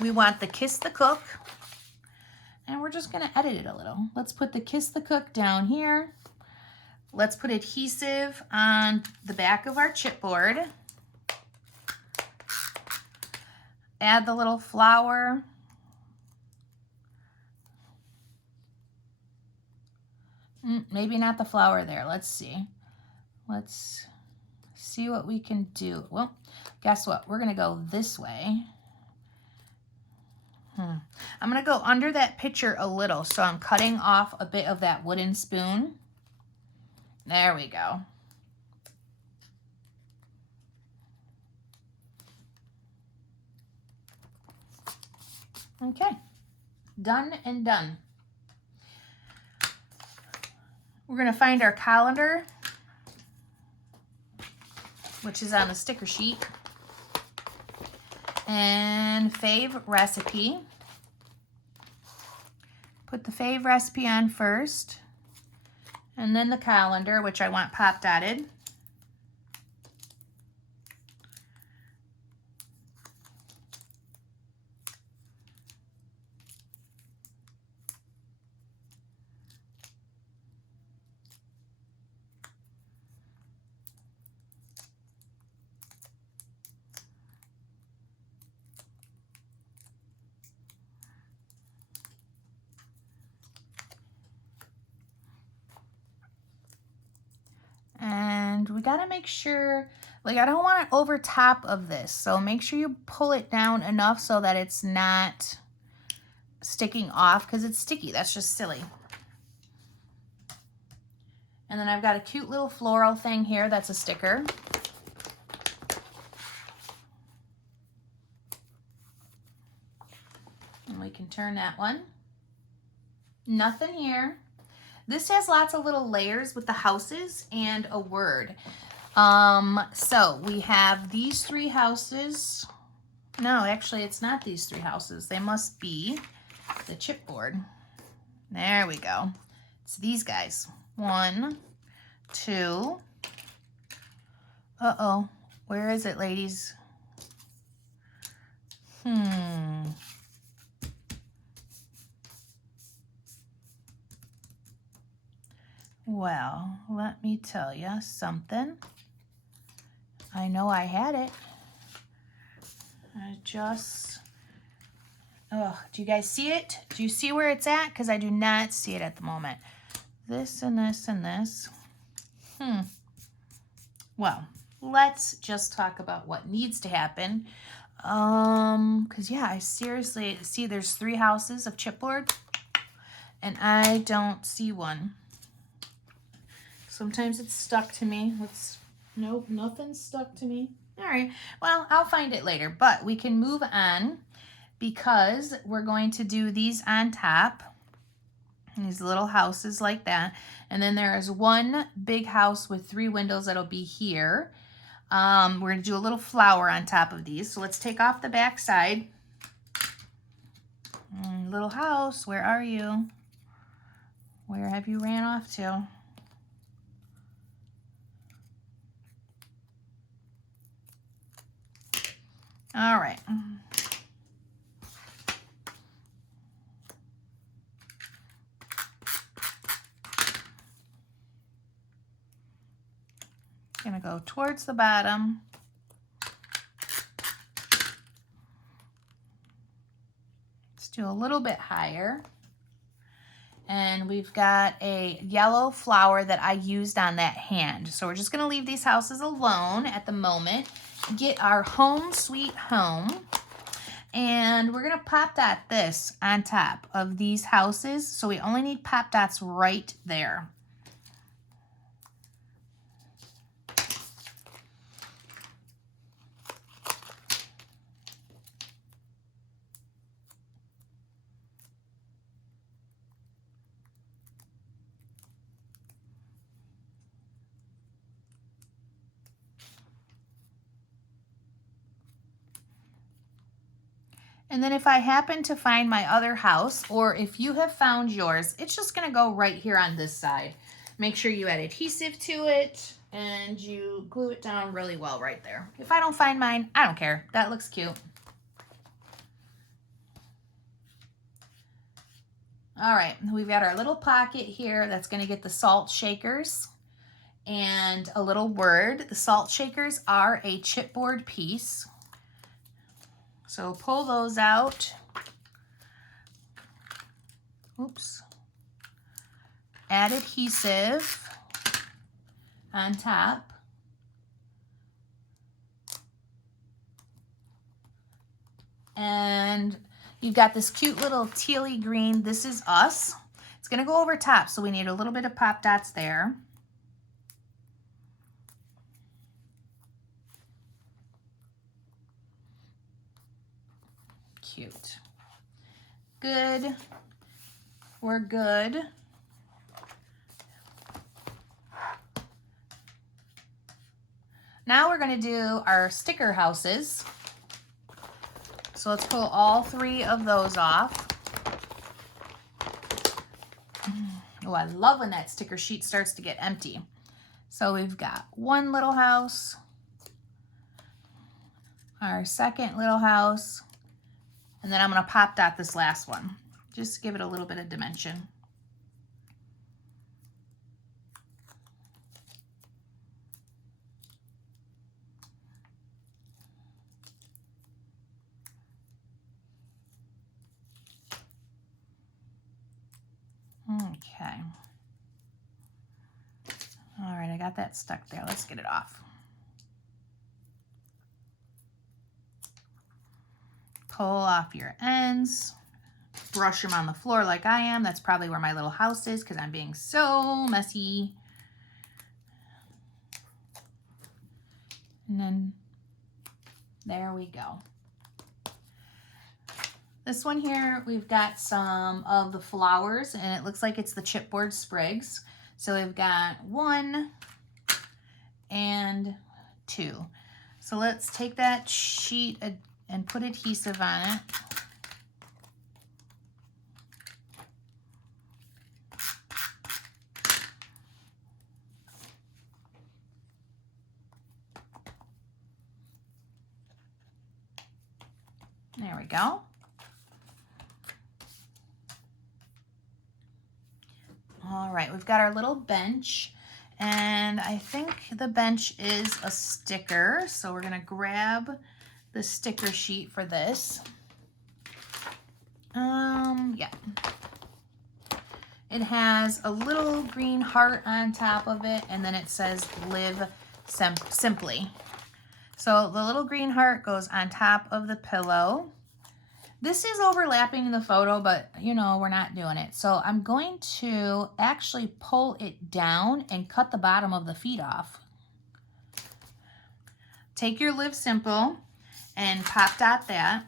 We want the Kiss the Cook, and we're just going to edit it a little. Let's put the Kiss the Cook down here. Let's put adhesive on the back of our chipboard. Add the little flower. Maybe not the flower there. Let's see. Let's see what we can do. Well, guess what? We're going to go this way. I'm going to go under that picture a little. So I'm cutting off a bit of that wooden spoon. There we go. Okay. Done and done. We're going to find our calendar, which is on the sticker sheet, and fave recipe. Put the fave recipe on first, and then the calendar, which I want pop dotted. And we got to make sure, like, I don't want it over top of this. So make sure you pull it down enough so that it's not sticking off, because it's sticky. That's just silly. And then I've got a cute little floral thing here that's a sticker. And we can turn that one. Nothing here. This has lots of little layers with the houses and a word. So we have these 3 houses. No, actually it's not these 3 houses. They must be the chipboard. There we go. It's these guys. 1, 2. Uh-oh. Where is it, ladies? Well, let me tell you something. I know I had it. Do you guys see it? Do you see where it's at? Because I do not see it at the moment. This and this and this. Well, let's just talk about what needs to happen. Because yeah, I seriously see there's 3 houses of chipboard and I don't see one. Sometimes it's stuck to me. Nope, nothing's stuck to me. All right, well, I'll find it later, but we can move on because we're going to do these on top. These little houses like that. And then there is one big house with 3 windows that'll be here. We're going to do a little flower on top of these. So let's take off the back side. Little house, where are you? Where have you ran off to? All right. Gonna go towards the bottom. Let's do a little bit higher. And we've got a yellow flower that I used on that hand. So we're just gonna leave these houses alone at the moment. Get our home sweet home. And we're gonna pop dot this on top of these houses. So we only need pop dots right there. And then if I happen to find my other house, or if you have found yours, it's just gonna go right here on this side. Make sure you add adhesive to it and you glue it down really well right there. If I don't find mine, I don't care. That looks cute. All right, we've got our little pocket here that's gonna get the salt shakers and a little word. The salt shakers are a chipboard piece. So pull those out. Oops. Add adhesive on top. And you've got this cute little tealy green. This is us. It's gonna go over top, so we need a little bit of pop dots there. Cute. Good. We're good. Now we're going to do our sticker houses. So let's pull all 3 of those off. Oh, I love when that sticker sheet starts to get empty. So we've got one little house, our second little house, and then I'm going to pop dot this last one. Just give it a little bit of dimension. Okay. All right, I got that stuck there. Let's get it off. Pull off your ends. Brush them on the floor like I am. That's probably where my little house is because I'm being so messy. And then there we go. This one here, we've got some of the flowers, and it looks like it's the chipboard sprigs. So we've got 1 and 2. So let's take that sheet and put adhesive on it. There we go. All right, we've got our little bench, and I think the bench is a sticker. So we're gonna grab the sticker sheet for this. Yeah. It has a little green heart on top of it, and then it says live simply. So the little green heart goes on top of the pillow. This is overlapping the photo, but you know, we're not doing it. So I'm going to actually pull it down and cut the bottom of the feet off. Take your Live Simple and pop dot that.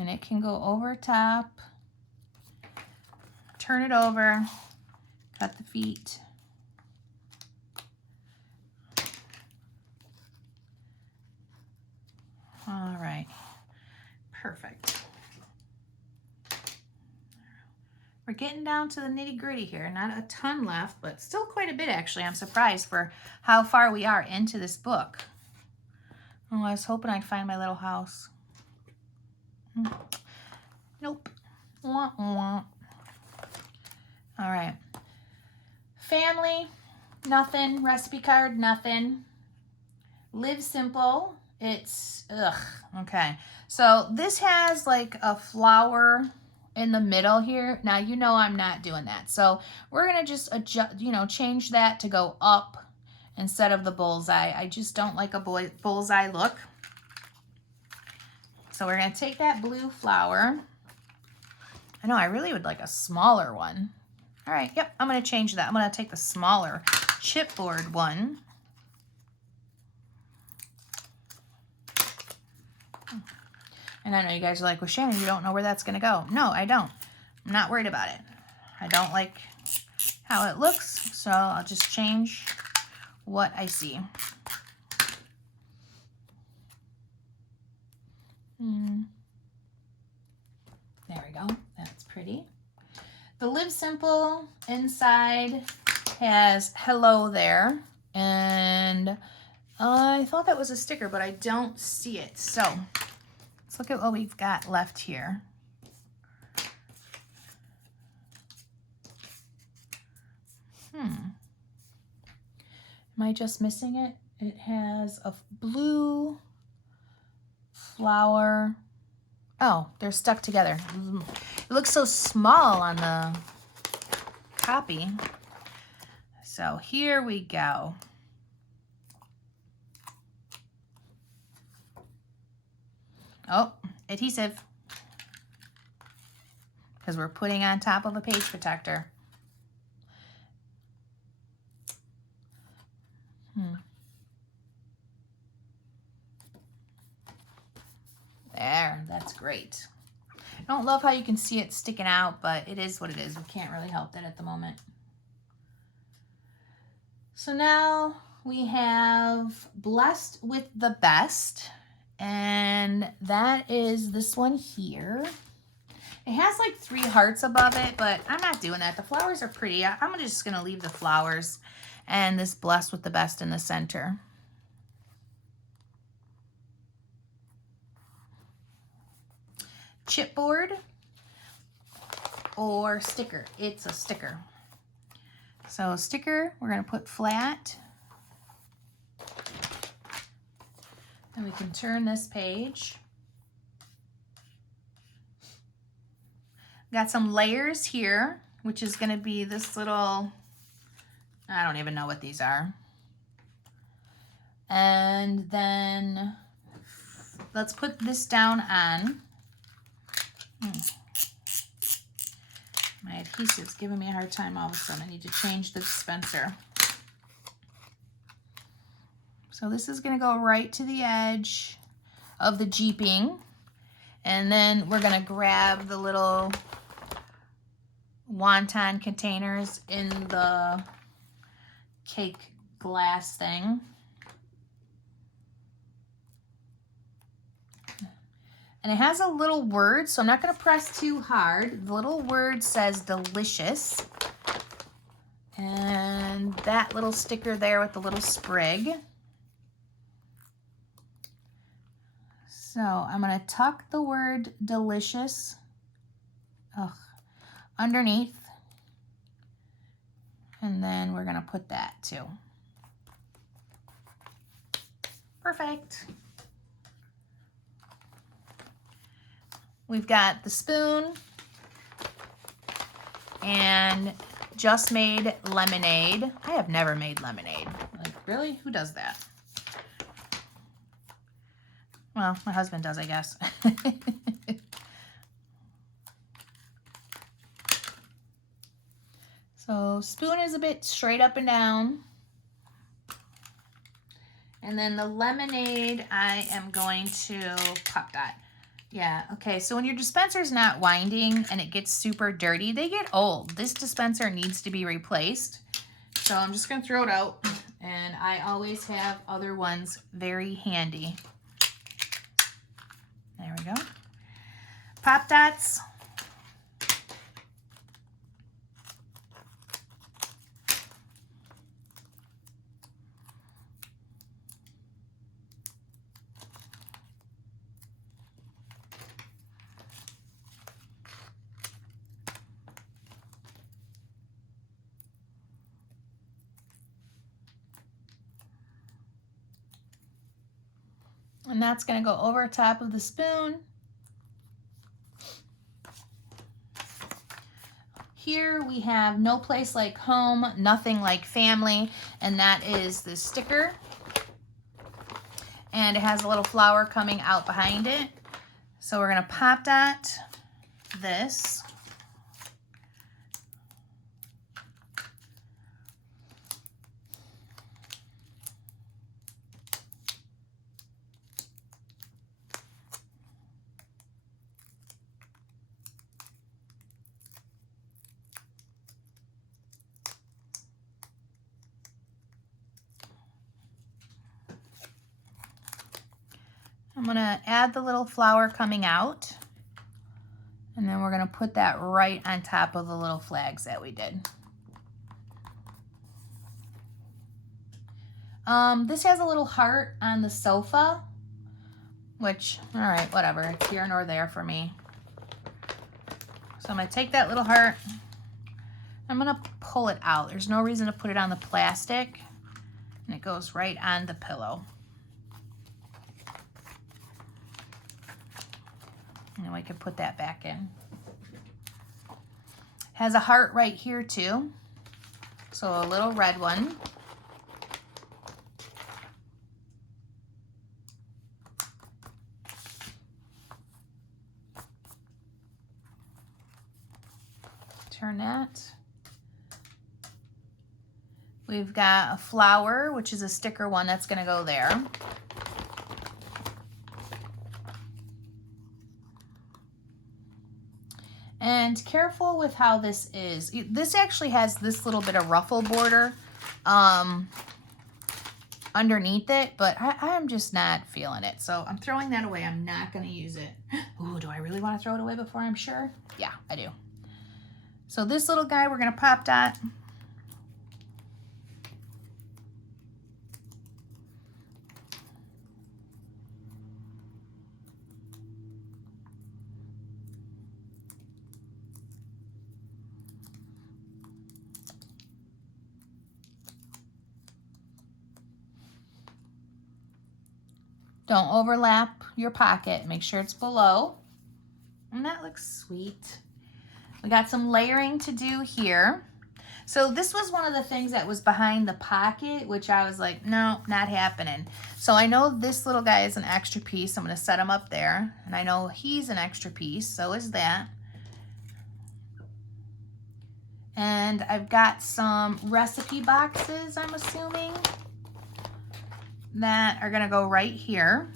And it can go over top, turn it over, cut the feet. All right, perfect. We're getting down to the nitty-gritty here. Not a ton left, but still quite a bit actually. I'm surprised for how far we are into this book. Oh, I was hoping I'd find my little house. Nope. Wah, wah. All right. Family, nothing. Recipe card, nothing. Live Simple, it's, okay. So this has like a flower in the middle here. Now, you know I'm not doing that. So we're going to just adjust, you know, change that to go up instead of the bullseye. I just don't like a bullseye look. So we're going to take that blue flower. I know, I really would like a smaller one. All right, yep, I'm going to change that. I'm going to take the smaller chipboard one. And I know you guys are like, well, Shannon, you don't know where that's going to go. No, I don't. I'm not worried about it. I don't like how it looks, so I'll just change what I see. There we go. That's pretty. The Live Simple inside has hello there. And I thought that was a sticker, but I don't see it. So let's look at what we've got left here. Am I just missing it? It has a blue flower. Oh, they're stuck together. It looks so small on the copy. So here we go. Oh, adhesive. Because we're putting on top of a page protector. There, that's great. I don't love how you can see it sticking out, but it is what it is. We can't really help that at the moment. So now we have Blessed with the Best, and that is this one here. It has like 3 hearts above it, but I'm not doing that. The flowers are pretty. I'm just going to leave the flowers and this Blessed with the Best in the center. Chipboard or sticker. It's a sticker. So sticker, we're going to put flat. And we can turn this page. Got some layers here, which is going to be this little I don't even know what these are. And then let's put this down on. My adhesive's giving me a hard time all of a sudden. I need to change the dispenser. So this is gonna go right to the edge of the jeeping. And then we're gonna grab the little wonton containers in the cake glass thing. And it has a little word, so I'm not going to press too hard. The little word says delicious. And that little sticker there with the little sprig. So I'm going to tuck the word delicious underneath. And then we're going to put that too. Perfect. We've got the spoon and just made lemonade. I have never made lemonade. Like, really? Who does that? Well, my husband does, I guess. So spoon is a bit straight up and down. And then the lemonade, I am going to pop that. Yeah, okay, so when your dispenser's not winding and it gets super dirty, they get old. This dispenser needs to be replaced. So I'm just gonna throw it out, and I always have other ones very handy. There we go. Pop dots. And that's going to go over top of the spoon. Here we have no place like home, nothing like family, and that is the sticker. And it has a little flower coming out behind it. So we're going to pop dot this. I'm going to add the little flower coming out, and then we're going to put that right on top of the little flags that we did. This has a little heart on the sofa, which, all right, whatever. It's here nor there for me. So I'm going to take that little heart. I'm going to pull it out. There's no reason to put it on the plastic, and it goes right on the pillow. And we can put that back in. Has a heart right here too. So a little red one. Turn that. We've got a flower, which is a sticker one that's going to go there. And careful with how this is. This actually has this little bit of ruffle border underneath it, but I'm just not feeling it. So I'm throwing that away. I'm not going to use it. Ooh, do I really want to throw it away before I'm sure? Yeah, I do. So this little guy, we're going to pop dot. Don't overlap your pocket. Make sure it's below. And that looks sweet. We got some layering to do here. So this was one of the things that was behind the pocket, which I was like, no, not happening. So I know this little guy is an extra piece. I'm going to set him up there. And I know he's an extra piece. So is that. And I've got some recipe boxes, I'm assuming, that are going to go right here.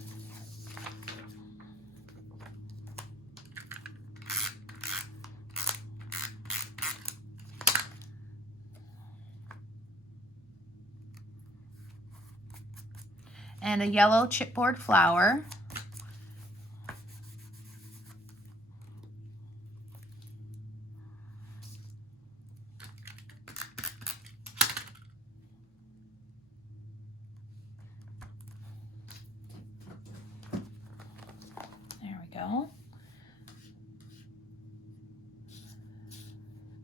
And a yellow chipboard flower. There we go.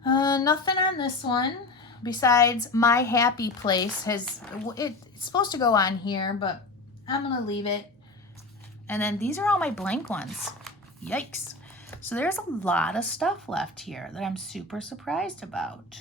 Nothing on this one besides my happy place. It's supposed to go on here, but I'm gonna leave it. And then these are all my blank ones. Yikes. So there's a lot of stuff left here that I'm super surprised about.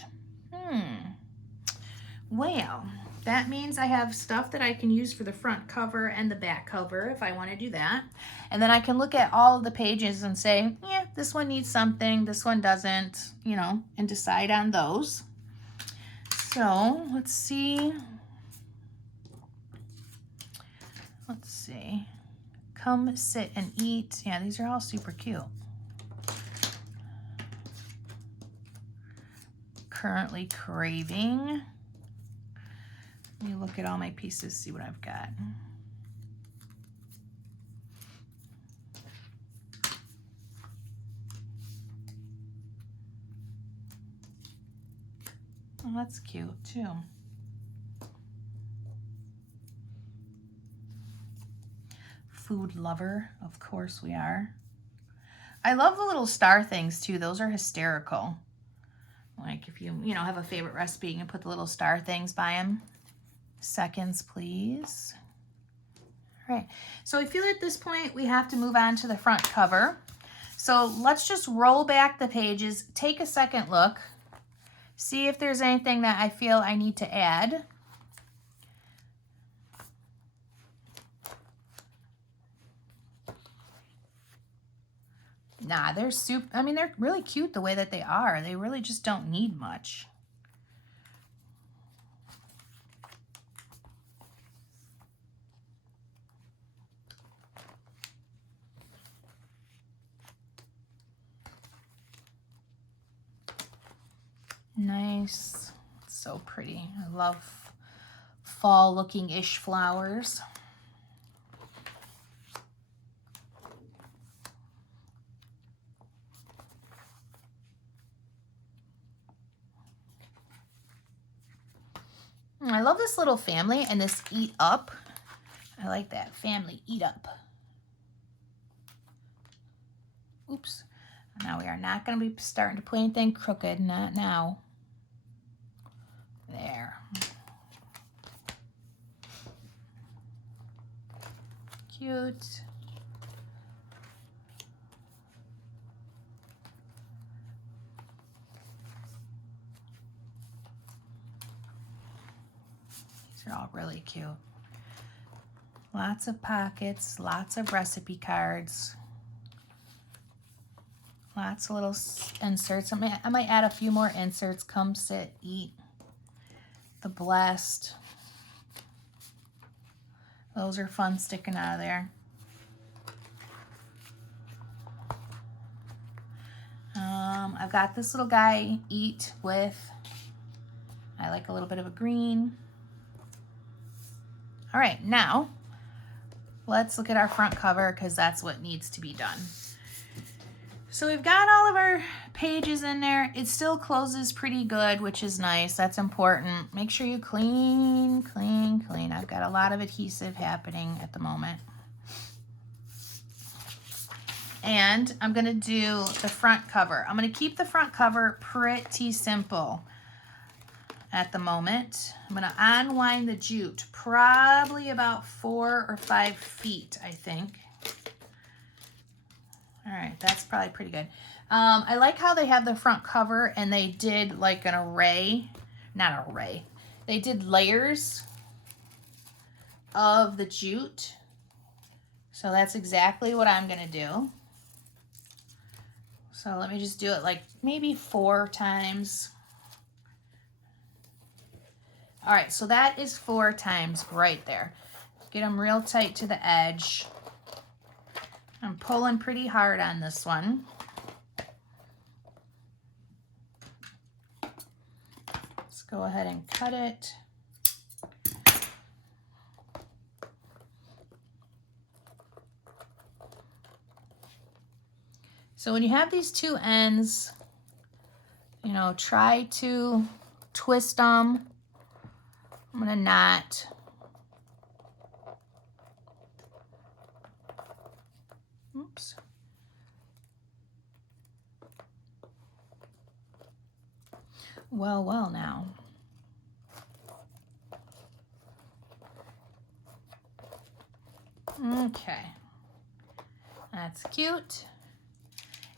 Well, that means I have stuff that I can use for the front cover and the back cover if I want to do that. And then I can look at all of the pages and say, yeah, this one needs something, this one doesn't, you know, and decide on those. So let's see. Let's see. Come sit and eat. Yeah, these are all super cute. Currently craving. Let me look at all my pieces, see what I've got. Oh, that's cute too. Food lover, of course we are. I love the little star things too. Those are hysterical. Like if you know, have a favorite recipe, you can put the little star things by them. Seconds, please. All right, so I feel at this point we have to move on to the front cover. So let's just roll back the pages, take a second look, see if there's anything that I feel I need to add. Nah, they're I mean, they're really cute the way that they are. They really just don't need much. Nice. So pretty. I love fall looking-ish flowers. I love this little family and this eat up. I like that family eat up. Oops. Now we are not going to be starting to put anything crooked. Not now. There. Cute. These are all really cute. Lots of pockets, lots of recipe cards. Lots of little inserts. I might add a few more inserts. Come sit, eat. The blessed. Those are fun sticking out of there. I've got this little guy, eat with. I like a little bit of a green. All right, now let's look at our front cover because that's what needs to be done. So we've got all of our pages in there. It still closes pretty good, which is nice. That's important. Make sure you clean, clean, clean. I've got a lot of adhesive happening at the moment. And I'm going to do the front cover. I'm going to keep the front cover pretty simple at the moment. I'm going to unwind the jute, probably about 4 or 5 feet, I think. All right, that's probably pretty good. I like how they have the front cover and they did like an array, not array, they did layers of the jute. So that's exactly what I'm gonna do. So let me just do it like maybe 4 times. All right, so that is 4 times right there. Get them real tight to the edge. I'm pulling pretty hard on this one. Let's go ahead and cut it. So when you have these 2 ends, you know, try to twist them. I'm gonna knot. Oops. Well now. Okay. That's cute.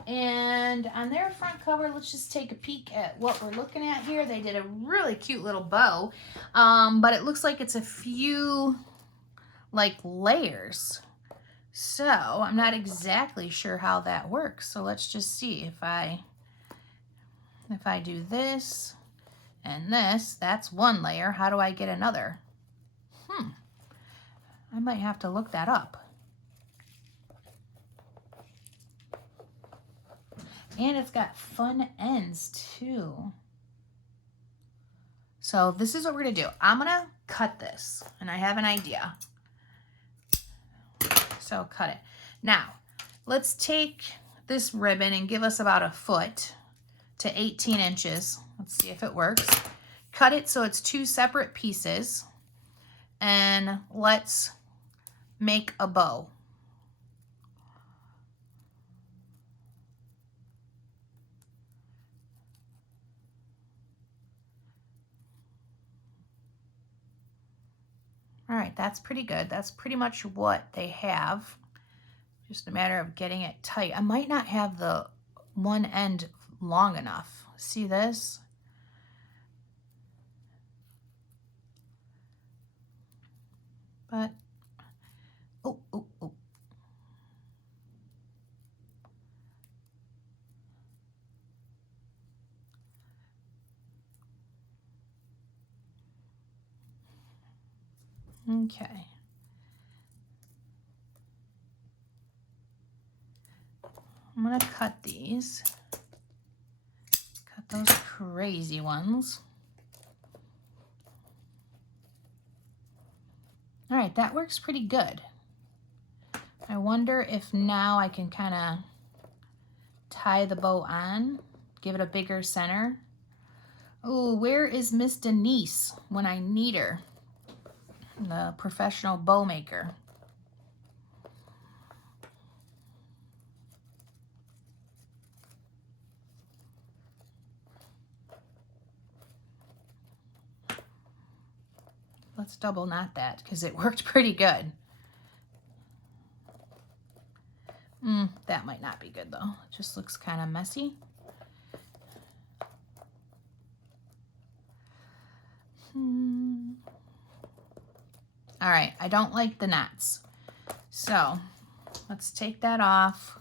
And on their front cover, let's just take a peek at what we're looking at here. They did a really cute little bow, but it looks like it's a few like layers. So I'm not exactly sure how that works. So let's just see if I do this and this, that's 1 layer. How do I get another? I might have to look that up. And it's got fun ends too. So this is what we're gonna do. I'm gonna cut this, and I have an idea. So cut it. Now, let's take this ribbon and give us about 1 foot to 18 inches. Let's see if it works. Cut it so it's 2 separate pieces, and let's make a bow. All right, that's pretty good. That's pretty much what they have. Just a matter of getting it tight. I might not have the one end long enough. See this? But, oh. Okay. I'm gonna cut these. Cut those crazy ones. All right, that works pretty good. I wonder if now I can kind of tie the bow on, give it a bigger center. Oh, where is Miss Denise when I need her? The professional bow maker. Let's double knot that because it worked pretty good. That might not be good though. It just looks kind of messy. All right, I don't like the knots. So let's take that off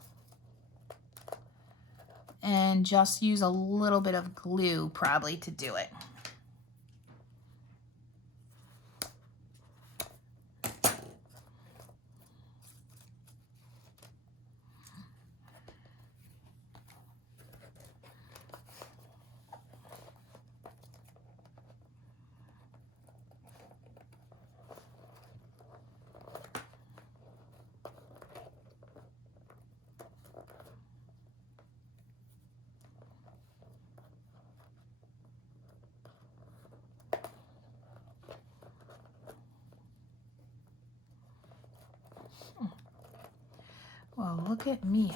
and just use a little bit of glue probably to do it. Well, look at me.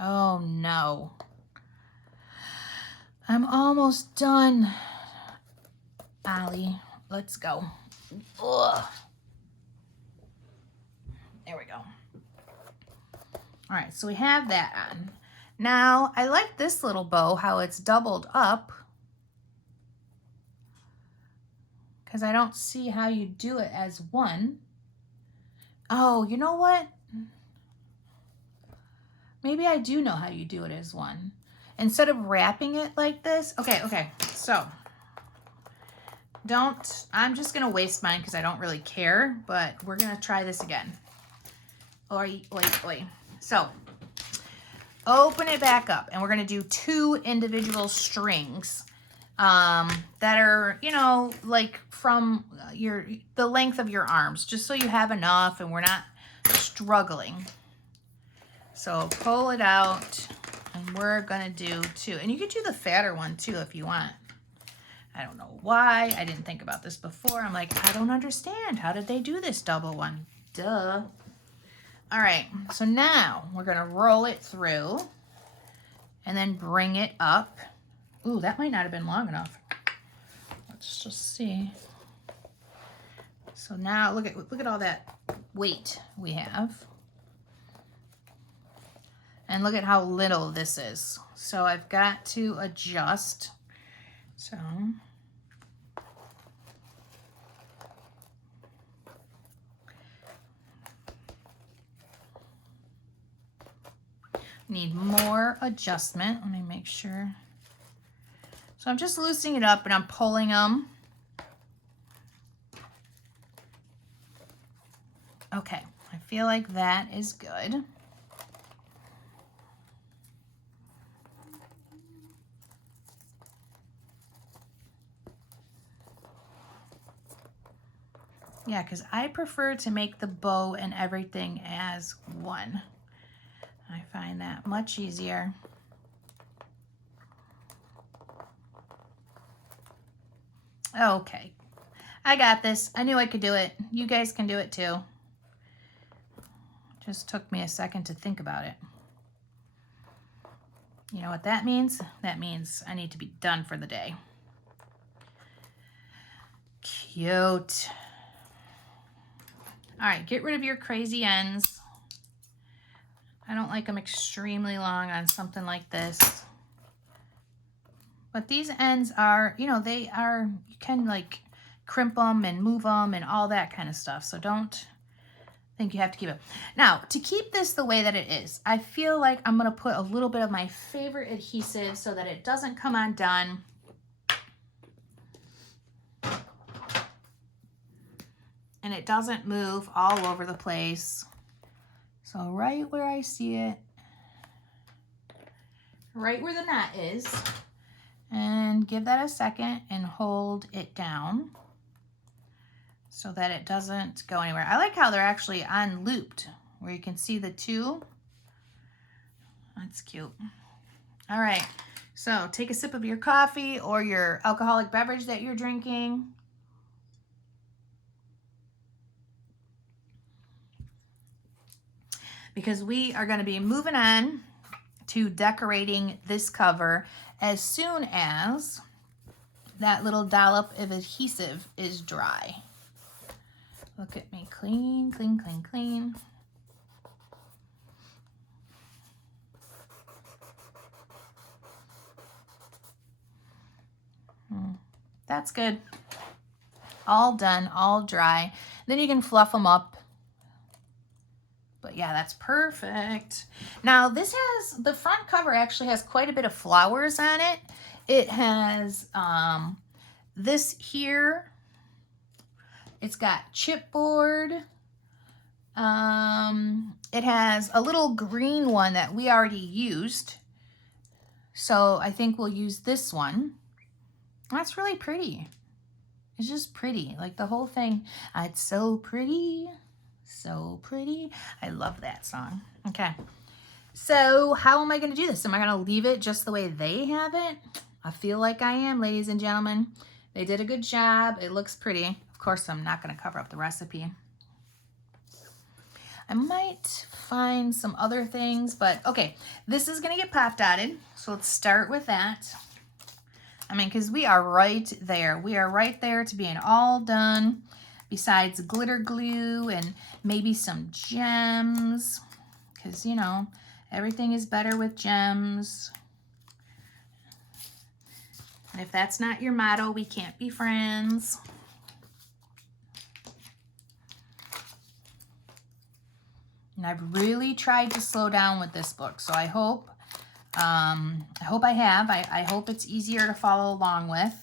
Oh no. I'm almost done. Ollie, let's go. Ugh. There we go. All right, so we have that on. Now, I like this little bow, how it's doubled up, because I don't see how you do it as one. Oh, you know what? Maybe I do know how you do it as one. Instead of wrapping it like this. Okay, so I'm just gonna waste mine because I don't really care, but we're gonna try this again. Oi. So, open it back up, and we're gonna do 2 individual strings that are, you know, like from the length of your arms, just so you have enough and we're not struggling. So pull it out, and we're gonna do 2. And you could do the fatter one too if you want. I don't know why. I didn't think about this before. I'm like, I don't understand. How did they do this double one? Duh. All right, so now we're gonna roll it through and then bring it up. Ooh, that might not have been long enough. Let's just see. So now look at all that weight we have. And look at how little this is. So I've got to adjust. So need more adjustment. Let me make sure. So I'm just loosening it up and I'm pulling them. Okay, I feel like that is good. Yeah, because I prefer to make the bow and everything as one. I find that much easier. Okay, I got this. I knew I could do it. You guys can do it too. Just took me a second to think about it. You know what that means? That means I need to be done for the day. Cute. All right, get rid of your crazy ends. I don't like them extremely long on something like this. But these ends are, you know, they are, you can like crimp them and move them and all that kind of stuff. So don't think you have to keep it. Now, to keep this the way that it is, I feel like I'm going to put a little bit of my favorite adhesive so that it doesn't come undone. And it doesn't move all over the place. So right where I see it, right where the knot is, and give that a second and hold it down so that it doesn't go anywhere. I like how they're actually unlooped, where you can see the 2. That's cute. All right, so take a sip of your coffee or your alcoholic beverage that you're drinking. Because we are going to be moving on to decorating this cover as soon as that little dollop of adhesive is dry. Look at me, clean, clean, clean, clean. That's good. All done, all dry. Then you can fluff them up. But yeah, that's perfect. Now this has, the front cover actually has quite a bit of flowers on it. It has this here. It's got chipboard. It has a little green one that we already used. So I think we'll use this one. That's really pretty. It's just pretty, like the whole thing. It's so pretty. So pretty. I love that song. Okay. So how am I going to do this? Am I going to leave it just the way they have it? I feel like I am, ladies and gentlemen. They did a good job. It looks pretty. Of course, I'm not going to cover up the recipe. I might find some other things, but okay. This is going to get pop dotted. So let's start with that. I mean, because we are right there. We are right there to being all done. Besides glitter glue and maybe some gems, because, you know, Everything is better with gems. And if that's not your motto, we can't be friends. And I've really tried to slow down with this book, so I hope I have. I hope it's easier to follow along with.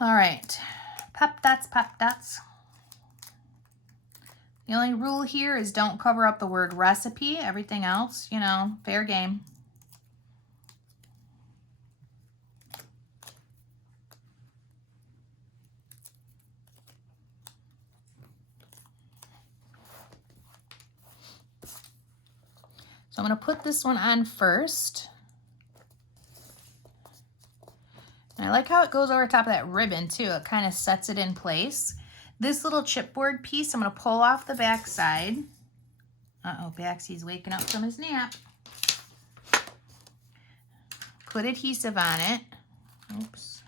All right, pop dots, pop dots. The only rule here is don't cover up the word recipe. Everything else, you know, fair game. So I'm going to put this one on first. And I like how it goes over top of that ribbon too. It kind of sets it in place. This little chipboard piece, I'm going to pull off the back side. Uh-oh, Baxy's waking up from his nap. Put adhesive on it. Oops.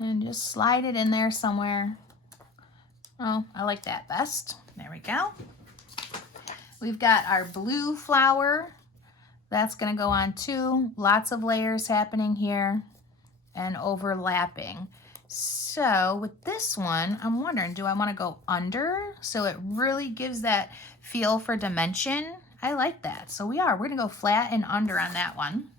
And just slide it in there somewhere. Oh, I like that best. There we go. We've got our blue flower. That's going to go on too. Lots of layers happening here and overlapping. So with this one, I'm wondering, do I want to go under so it really gives that feel for dimension? I like that. So we're going to go flat and under on that one.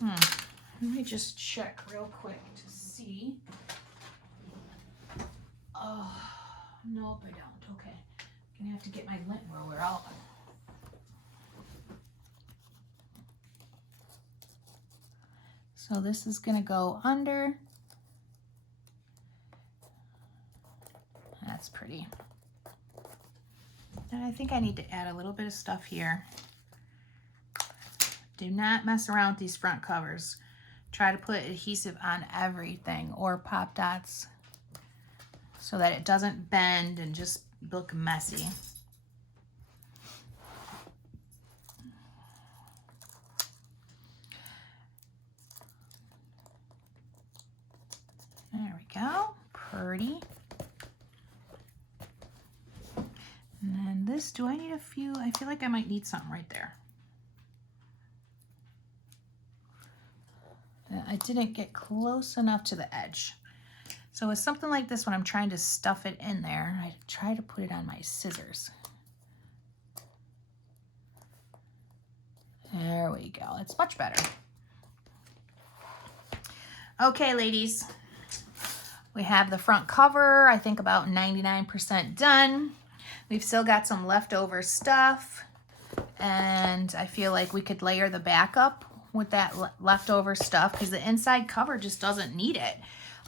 Let me just check real quick to see. Oh, nope, I don't. Okay. Gonna have to get my lint roller out. So this is gonna go under. That's pretty. And I think I need to add a little bit of stuff here. Do not mess around with these front covers. Try to put adhesive on everything or pop dots so that it doesn't bend and just look messy. There we go, pretty. And then this, do I need a few? I feel like I might need something right there. I didn't get close enough to the edge. So with something like this, when I'm trying to stuff it in there, I try to put it on my scissors. There we go. It's much better. Okay, ladies. We have the front cover, I think about 99% done. We've still got some leftover stuff. And I feel like we could layer the back up with that leftover stuff because the inside cover just doesn't need it.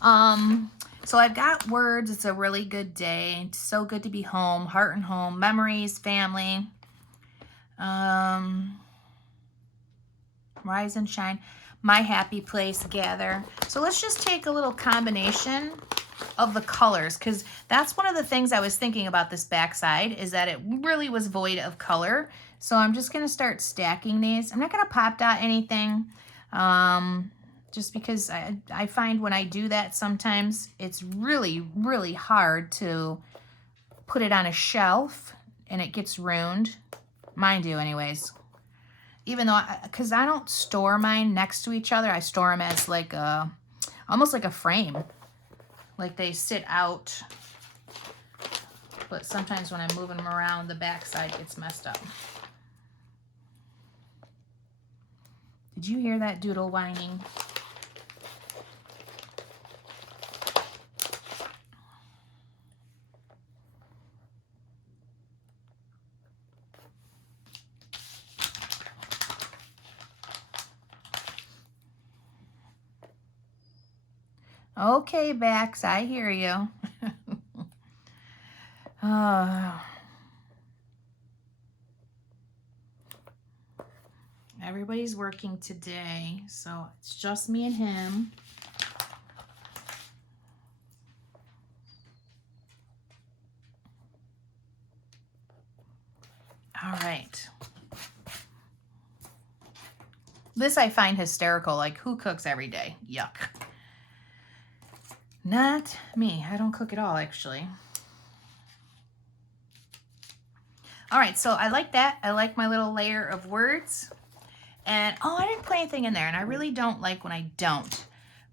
So I've got words. It's a really good day. It's so good to be home. Heart and home. Memories. Family. Rise and shine. My happy place. Gather. So let's just take a little combination of the colors because that's one of the things I was thinking about this backside is that it really was void of color. So I'm just going to start stacking these. I'm not going to pop dot anything. Just because I find when I do that sometimes it's really, really hard to put it on a shelf and it gets ruined. Mine do anyways. Even though, because I don't store mine next to each other. I store them as like a, almost like a frame. Like they sit out. But sometimes when I'm moving them around, the backside gets messed up. Did you hear that doodle whining? Okay, Bax, I hear you. Everybody's working today, so it's just me and him. This I find hysterical. Like, who cooks every day? Yuck. Not me. I don't cook at all, actually. All right, so I like that. I like my little layer of words. And, oh, I didn't put anything in there. And I really don't like when I don't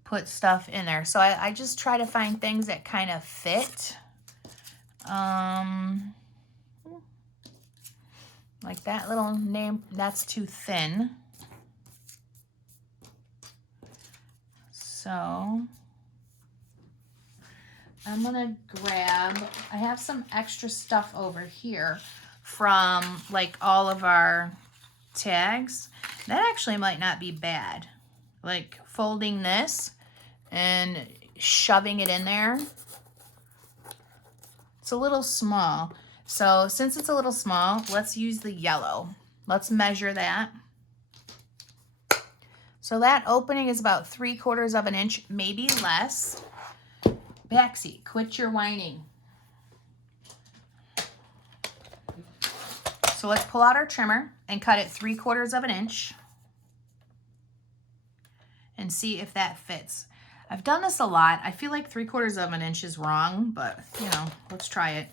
put stuff in there. So I just try to find things that kind of fit. Like that little name, that's too thin. So I'm gonna grab, I have some extra stuff over here from like all of our tags. That actually might not be bad. Like folding this and shoving it in there. It's a little small. So since it's a little small, let's use the yellow. Let's measure that. So that opening is about 3/4 of an inch, maybe less. Baxi, quit your whining. So let's pull out our trimmer and cut it 3/4 of an inch and see if that fits. I've done this a lot. I feel like 3/4 of an inch is wrong, but you know, let's try it.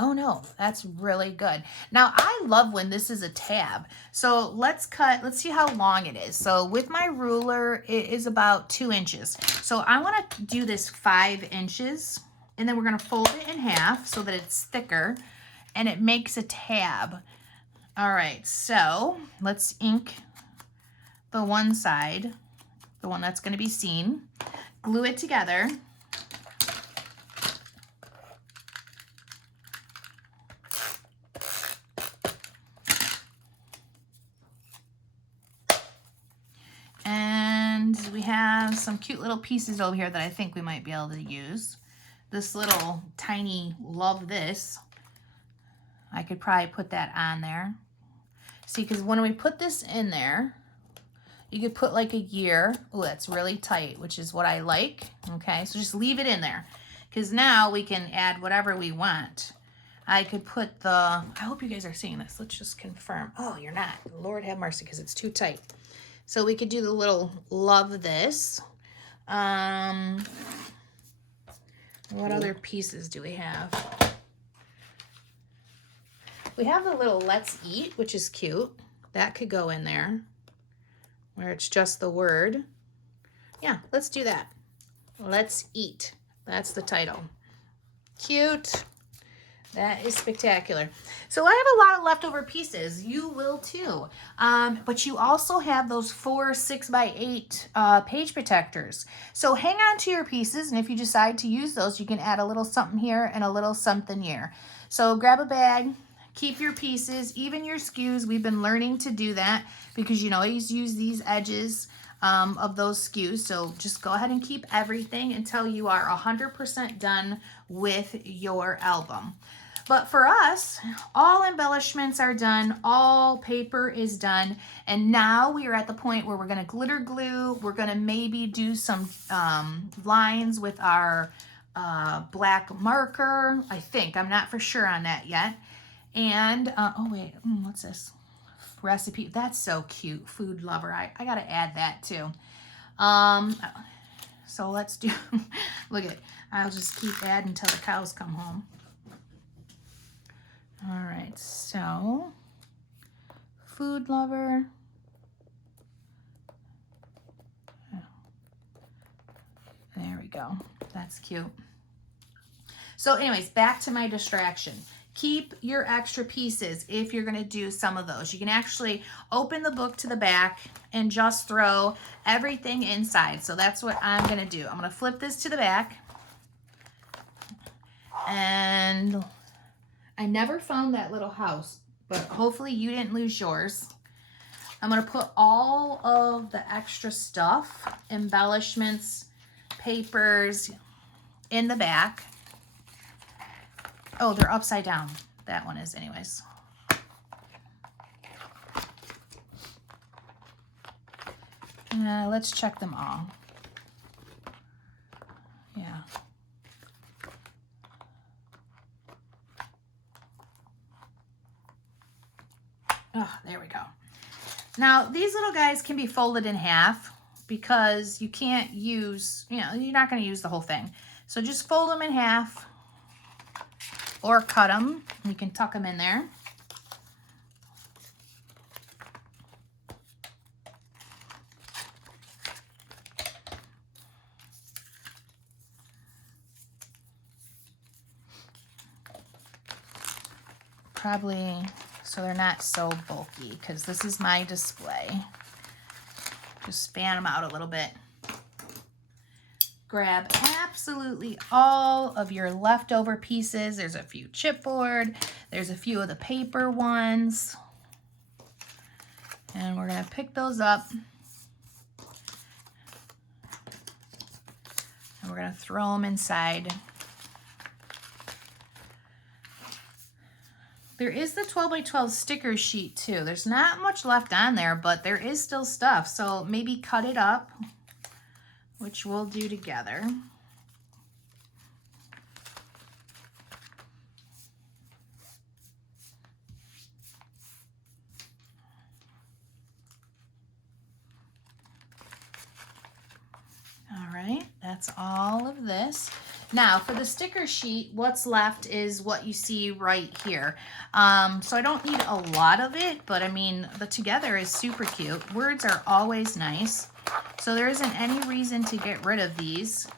Oh no, that's really good. Now I love when this is a tab. So let's see how long it is. So with my ruler, it is about 2 inches. So I want to do this 5 inches, and then we're going to fold it in half so that it's thicker and it makes a tab. All right, so let's ink the one side, the one that's going to be seen, glue it together. And we have some cute little pieces over here that I think we might be able to use. This little tiny love this. I could probably put that on there. See, because when we put this in there, you could put like a year. Oh, that's really tight, which is what I like. Okay, so just leave it in there because now we can add whatever we want. I could put the, I hope you guys are seeing this. Let's just confirm. Oh, you're not. Lord have mercy, because it's too tight. So we could do the little love this. What other pieces do we have? We have the little let's eat, which is cute. That could go in there where it's just the word. Yeah, let's do that. Let's eat. That's the title. Cute. That is spectacular. So I have a lot of leftover pieces. You will too. But you also have those 4 6x8 page protectors. So hang on to your pieces, and if you decide to use those, you can add a little something here and a little something here. So grab a bag, keep your pieces, even your skews. We've been learning to do that because you can always use these edges of those skews. So just go ahead and keep everything until you are 100% done with your album. But for us, all embellishments are done, all paper is done, and now we are at the point where we're going to glitter glue. We're going to maybe do some lines with our black marker, I think. I'm not for sure on that yet. And, oh wait, what's this? Recipe. That's so cute. Food lover. I got to add that too. So let's do, look at it. I'll just keep adding until the cows come home. All right, so food lover. There we go. That's cute. So anyways, back to my distraction. Keep your extra pieces if you're going to do some of those. You can actually open the book to the back and just throw everything inside. So that's what I'm going to do. I'm going to flip this to the back. And I never found that little house, but hopefully you didn't lose yours. I'm going to put all of the extra stuff, embellishments, papers in the back. Oh, they're upside down. That one is anyways. Let's check them all. Yeah. Oh, there we go. Now, these little guys can be folded in half because you can't use, you know, you're not going to use the whole thing. So just fold them in half or cut them. You can tuck them in there. Probably so they're not so bulky, because this is my display. Just fan them out a little bit. Grab absolutely all of your leftover pieces. There's a few chipboard. There's a few of the paper ones. And we're going to pick those up. And we're going to throw them inside. There is the 12 by 12 sticker sheet too. There's not much left on there, but there is still stuff. So maybe cut it up, which we'll do together. All right, that's all of this. Now for the sticker sheet, what's left is what you see right here. So I don't need a lot of it, but I mean, the together is super cute. Words are always nice. So there isn't any reason to get rid of these.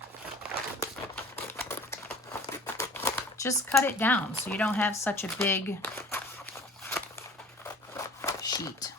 Just cut it down so you don't have such a big sheet.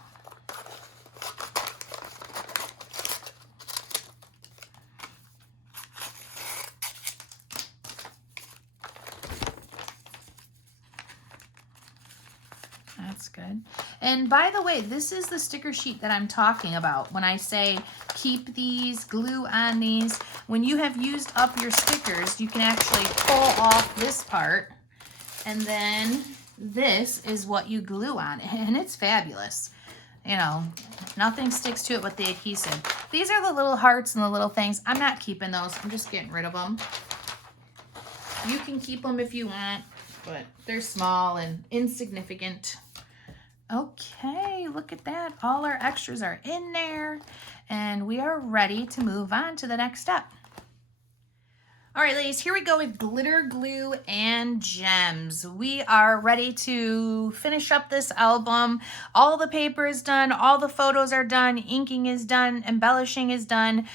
That's good. And by the way, this is the sticker sheet that I'm talking about when I say keep these, glue on these. When you have used up your stickers, you can actually pull off this part, and then this is what you glue on, and it's fabulous. You know, nothing sticks to it but the adhesive. These are the little hearts and the little things. I'm not keeping those. I'm just getting rid of them. You can keep them if you want, but they're small and insignificant. Okay, look at that. All our extras are in there, and we are ready to move on to the next step. All right, ladies, here we go with glitter, glue, and gems. We are ready to finish up this album. All the paper is done. All the photos are done. Inking is done. Embellishing is done,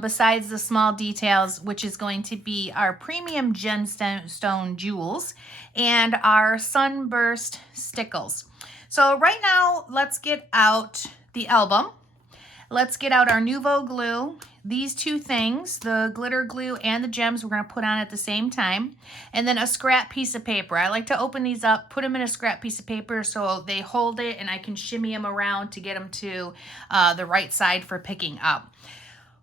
besides the small details, which is going to be our premium gemstone jewels and our sunburst stickles. So right now, let's get out the album. Let's get out our Nuvo glue. These two things, the glitter glue and the gems, we're going to put on at the same time. And then a scrap piece of paper. I like to open these up, put them in a scrap piece of paper so they hold it and I can shimmy them around to get them to the right side for picking up.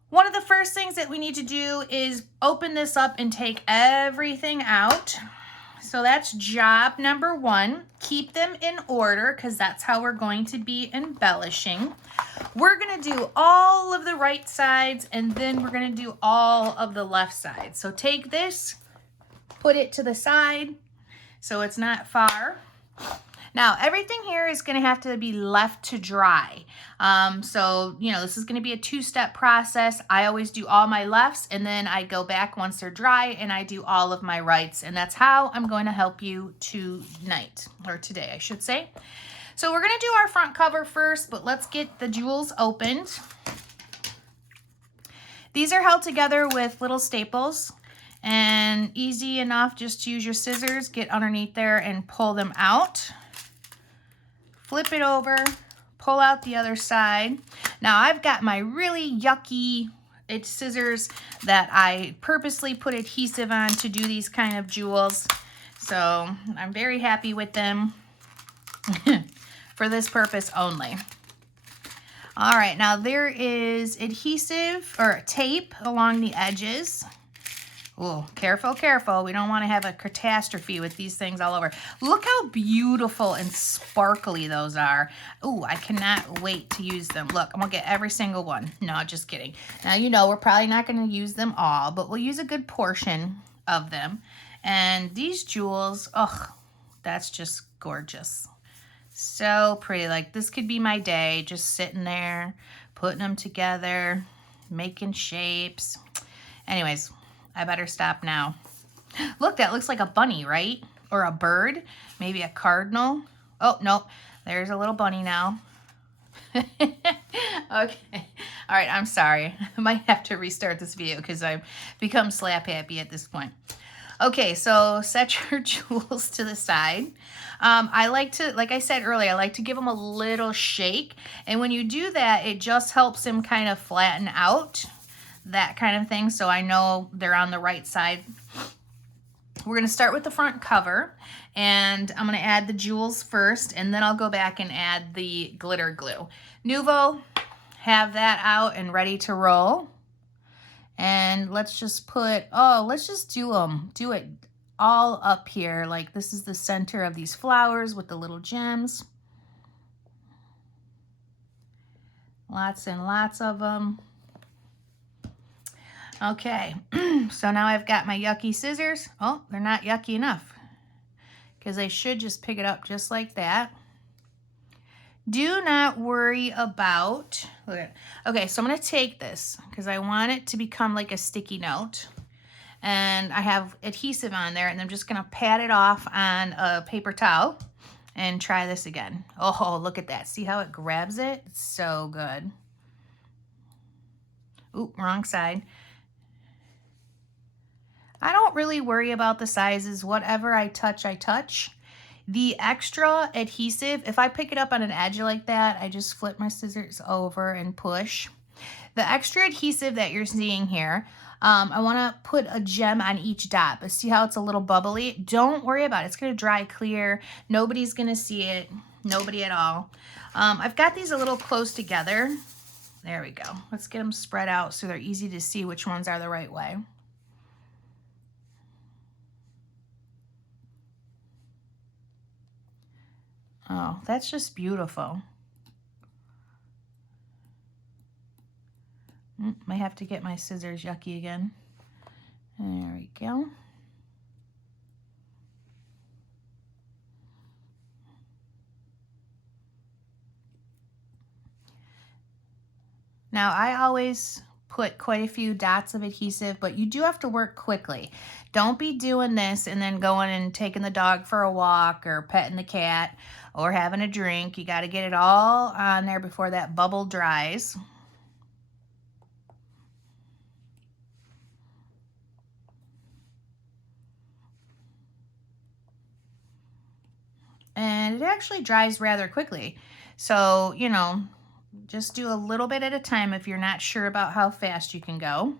One of the first things that we need to do is open this up and take everything out. So that's job number one. Keep them in order because that's how we're going to be embellishing. We're going to do all of the right sides and then we're going to do all of the left sides. So take this, put it to the side so it's not far. Now, everything here is going to have to be left to dry. So, you know, this is going to be a two-step process. I always do all my lefts, and then I go back once they're dry, and I do all of my rights. And that's how I'm going to help you tonight, or today, I should say. So we're going to do our front cover first, but let's get the jewels opened. These are held together with little staples. And easy enough, just use your scissors, get underneath there, and pull them out. Flip it over, pull out the other side. Now I've got my really yucky scissors that I purposely put adhesive on to do these kind of jewels. So I'm very happy with them for this purpose only. All right, now there is adhesive or tape along the edges. Oh, careful, careful. We don't want to have a catastrophe with these things all over. Look how beautiful and sparkly those are. Oh, I cannot wait to use them. Look, I'm going to get every single one. No, just kidding. Now, you know, we're probably not going to use them all, but we'll use a good portion of them. And these jewels, oh, that's just gorgeous. So pretty. Like this could be my day, just sitting there, putting them together, making shapes. Anyways, I better stop now. Look, that looks like a bunny, right? Or a bird, maybe a cardinal. Oh, no, there's a little bunny now. Okay. All right, I'm sorry. I might have to restart this video because I've become slap happy at this point. Okay, so set your jewels to the side. I like to, like I said earlier, I like to give them a little shake. And when you do that, it just helps them kind of flatten out, that kind of thing. So I know they're on the right side. We're going to start with the front cover, and I'm going to add the jewels first, and then I'll go back and add the glitter glue. Nuvo, have that out and ready to roll. And let's just put, let's just do it all up here. Like this is the center of these flowers with the little gems. Lots and lots of them. Okay, so now I've got my yucky scissors. Oh, they're not yucky enough because I should just pick it up just like that. Do not worry about, okay, so I'm gonna take this because I want it to become like a sticky note. And I have adhesive on there, and I'm just gonna pat it off on a paper towel and try this again. Oh, look at that. See how it grabs it? It's so good. Ooh, wrong side. I don't really worry about the sizes. Whatever I touch, I touch. The extra adhesive, if I pick it up on an edge like that, I just flip my scissors over and push. The extra adhesive that you're seeing here, I want to put a gem on each dot, but see how it's a little bubbly? Don't worry about it. It's going to dry clear. Nobody's going to see it. Nobody at all. I've got these a little close together. There we go. Let's get them spread out so they're easy to see which ones are the right way. Oh, that's just beautiful. Might have to get my scissors yucky again. There we go. Now I always put quite a few dots of adhesive, but you do have to work quickly. Don't be doing this and then going and taking the dog for a walk or petting the cat or having a drink. You got to get it all on there before that bubble dries. And it actually dries rather quickly. So, you know, just do a little bit at a time if you're not sure about how fast you can go.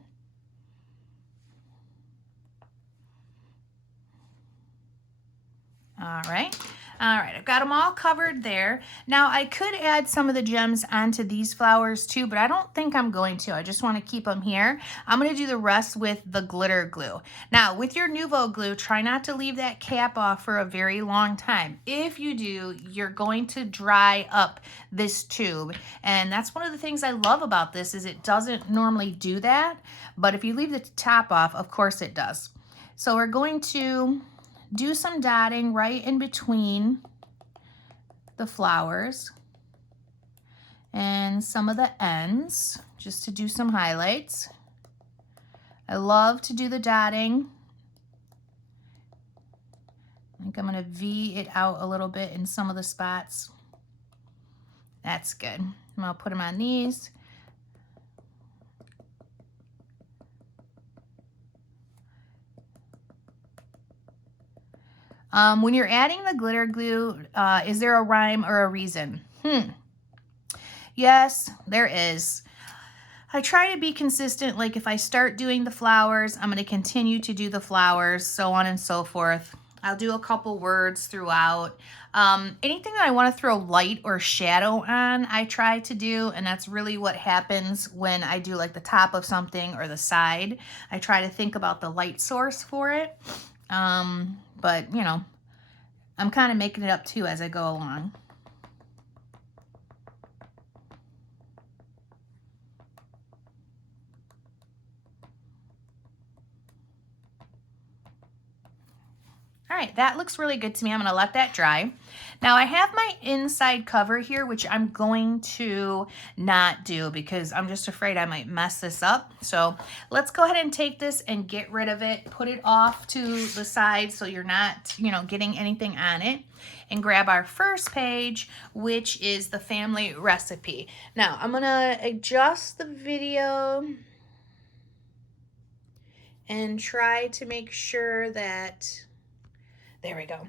All right. All right, I've got them all covered there. Now I could add some of the gems onto these flowers too, but I don't think I'm going to. I just want to keep them here. I'm going to do the rest with the glitter glue. Now with your Nuvo glue, try not to leave that cap off for a very long time. If you do, you're going to dry up this tube. And that's one of the things I love about this is it doesn't normally do that. But if you leave the top off, of course it does. So we're going to do some dotting right in between the flowers and some of the ends, just to do some highlights. I love to do the dotting. I think I'm going to V it out a little bit in some of the spots. That's good. And I'll put them on these. When you're adding the glitter glue, is there a rhyme or a reason? Yes, there is. I try to be consistent. Like if I start doing the flowers, I'm going to continue to do the flowers, so on and so forth. I'll do a couple words throughout. Anything that I want to throw light or shadow on, I try to do, and that's really what happens when I do like the top of something or the side. I try to think about the light source for it. But, you know, I'm kind of making it up too as I go along. All right, that looks really good to me. I'm gonna let that dry. Now I have my inside cover here, which I'm going to not do because I'm just afraid I might mess this up. So let's go ahead and take this and get rid of it, put it off to the side so you're not, you know, getting anything on it, and grab our first page, which is the family recipe. Now I'm gonna adjust the video and try to make sure that, there we go.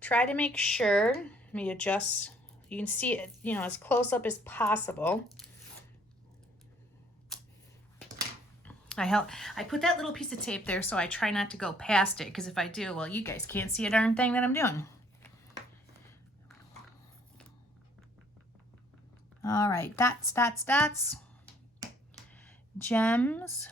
Try to make sure, let me adjust, you can see it, you know, as close up as possible. I put that little piece of tape there so I try not to go past it, because if I do, well, you guys can't see a darn thing that I'm doing. All right, dots, dots, dots, gems.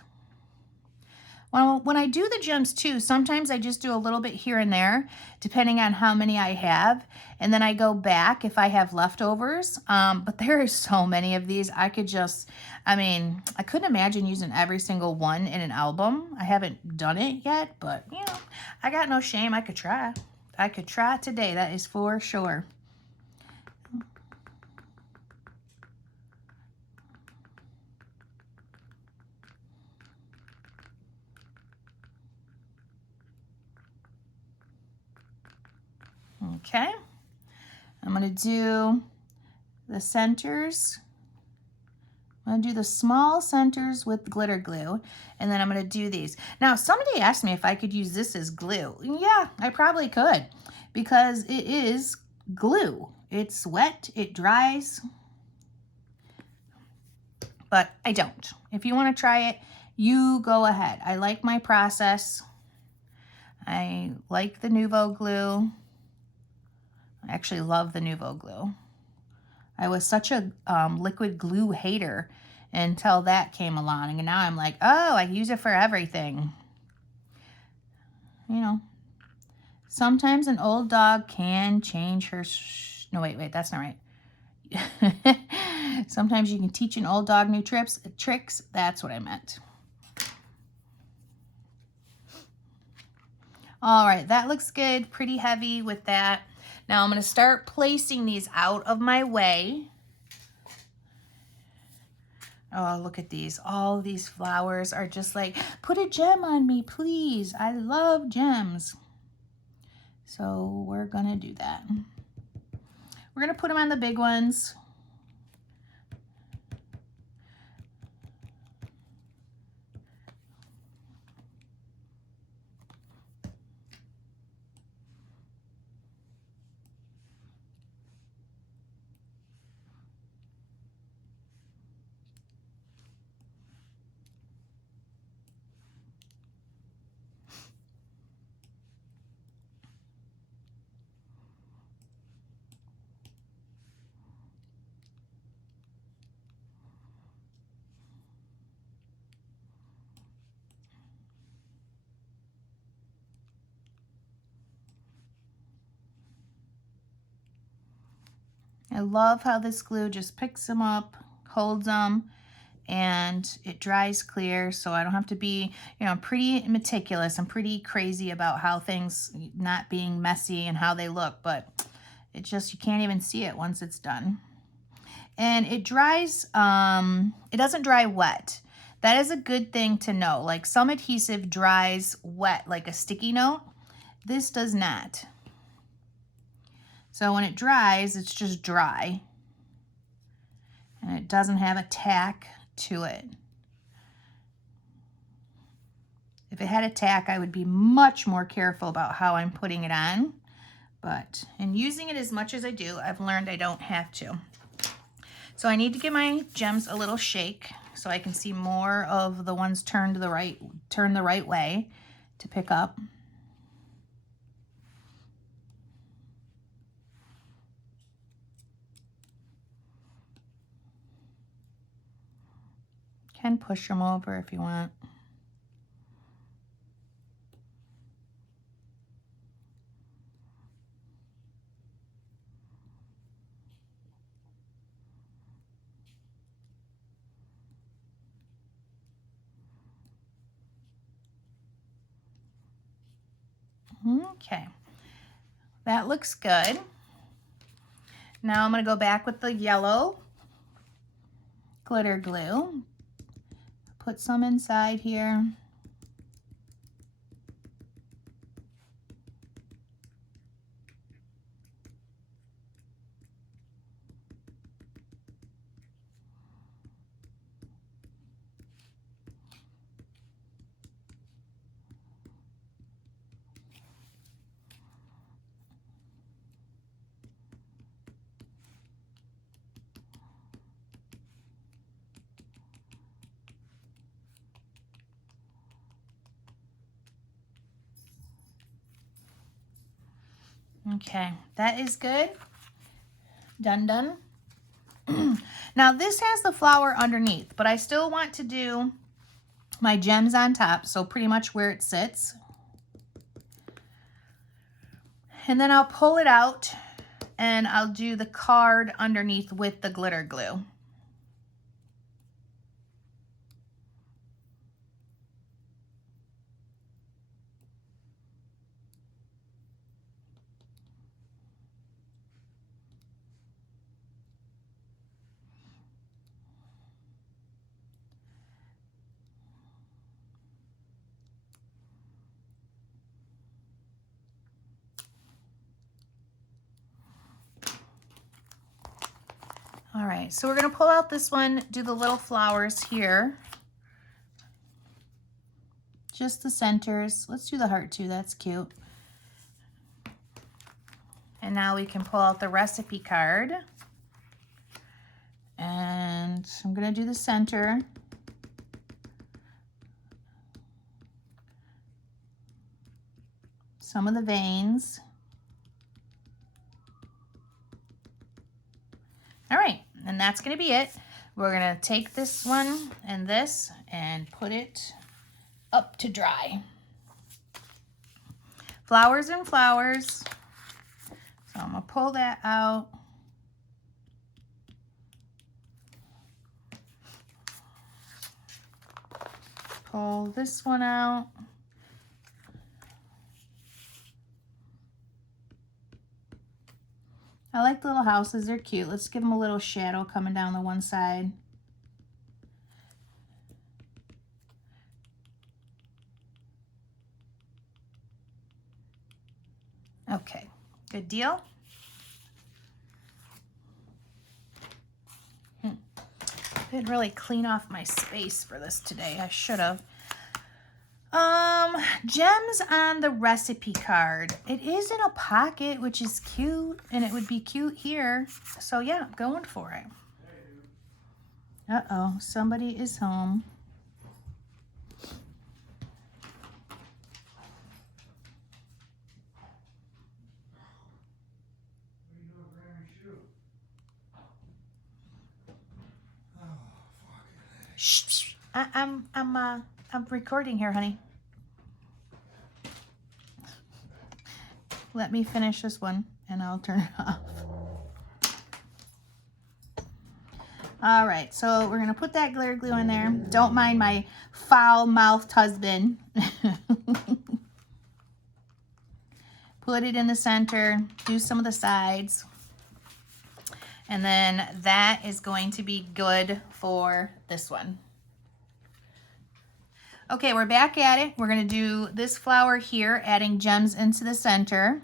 Well, when I do the gems too, sometimes I just do a little bit here and there, depending on how many I have. And then I go back if I have leftovers. But there are so many of these. I could just, I mean, I couldn't imagine using every single one in an album. I haven't done it yet, but you know, I got no shame. I could try. I could try today, that is for sure. Okay, I'm going to do the centers. I'm going to do the small centers with glitter glue, and then I'm going to do these. Now, somebody asked me if I could use this as glue. Yeah, I probably could, because it is glue. It's wet, it dries, but I don't. If you want to try it, you go ahead. I like my process. I like the Nuvo glue. I actually love the Nuvo glue. I was such a liquid glue hater until that came along, and now I'm like, oh, I use it for everything. You know, sometimes an old dog can change her no, wait, that's not right. Sometimes you can teach an old dog new tricks. That's what I meant. All right, that looks good. Pretty heavy with that. Now I'm going to start placing these out of my way. Oh, look at these. All these flowers are just like, put a gem on me, please. I love gems. So we're going to do that. We're going to put them on the big ones. I love how this glue just picks them up, holds them, and it dries clear, so I don't have to be, you know, I'm pretty meticulous. I'm pretty crazy about how things not being messy and how they look, but it just, you can't even see it once it's done. And it dries, it doesn't dry wet. That is a good thing to know. Like some adhesive dries wet, like a sticky note. This does not. So when it dries, it's just dry. And it doesn't have a tack to it. If it had a tack, I would be much more careful about how I'm putting it on. But in using it as much as I do, I've learned I don't have to. So I need to give my gems a little shake so I can see more of the ones turned the right way to pick up. Can push them over if you want. Okay, That looks good. Now I'm going to go back with the yellow glitter glue. Put some inside here. Okay, that is good. Done, done. Now this has the flower underneath, but I still want to do my gems on top, so pretty much where it sits. And then I'll pull it out and I'll do the card underneath with the glitter glue. All right, so we're gonna pull out this one, do the little flowers here. Just the centers. Let's do the heart too, that's cute. And now we can pull out the recipe card. And I'm gonna do the center. Some of the veins. All right, and that's gonna be it. We're gonna take this one and this and put it up to dry. Flowers and flowers. So I'm gonna pull that out. Pull this one out. I like the little houses, they're cute. Let's give them a little shadow coming down the one side. Okay, good deal. Didn't really clean off my space for this today. I should have. Gems on the recipe card. It is in a pocket, which is cute, and it would be cute here. So yeah, I'm going for it. Uh-oh, somebody is home. Shh, I'm recording here, honey. Let me finish this one and I'll turn it off. All right, so we're gonna put that glitter glue in there. Don't mind my foul-mouthed husband. Put it in the center, do some of the sides. And then that is going to be good for this one. Okay, we're back at it. We're gonna do this flower here, adding gems into the center.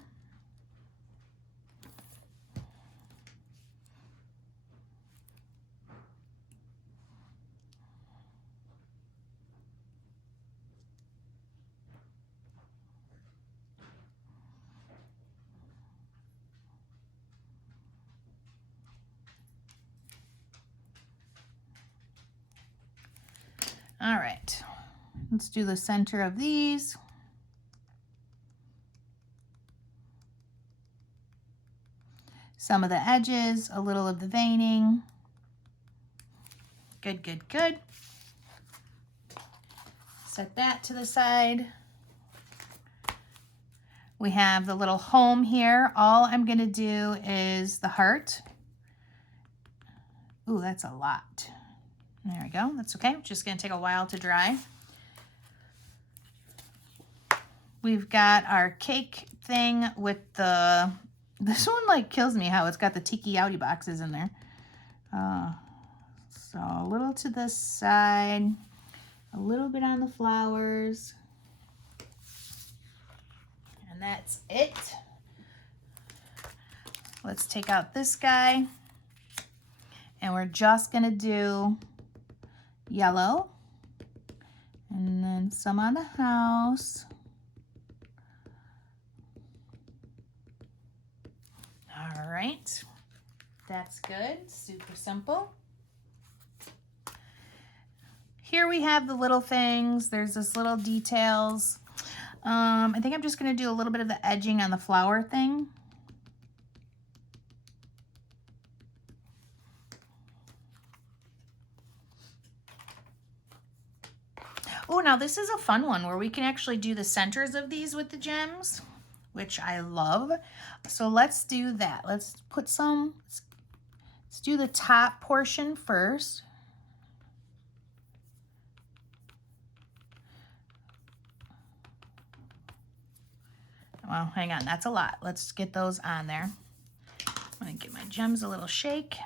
All right, let's do the center of these. Some of the edges, a little of the veining. Good, good, good. Set that to the side. We have the little home here. All I'm gonna do is the heart. Ooh, that's a lot. There we go, that's okay. Just gonna take a while to dry. We've got our cake thing with the, this one like kills me how it's got the tiki outie boxes in there. So a little to this side, a little bit on the flowers, and that's it. Let's take out this guy, and we're just gonna do yellow, and then some on the house. All right, that's good, super simple. Here we have the little things. There's this little details. I think I'm just gonna do a little bit of the edging on the flower thing. Oh, now this is a fun one where we can actually do the centers of these with the gems, which I love. So let's do that. Let's put some, let's do the top portion first. Well, hang on, that's a lot. Let's get those on there. I'm gonna give my gems a little shake.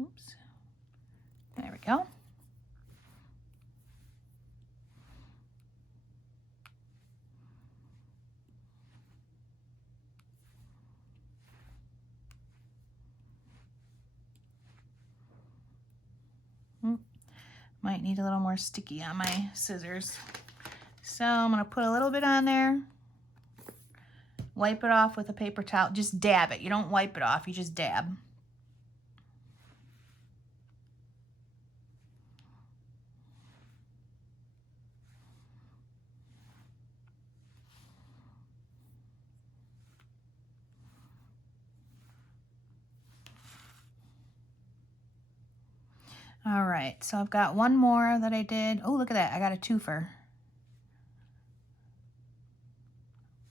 Oops, there we go. Might need a little more sticky on my scissors. So I'm gonna put a little bit on there, wipe it off with a paper towel, just dab it. You don't wipe it off, you just dab. All right, so I've got one more that I did. Oh, look at that, I got a twofer.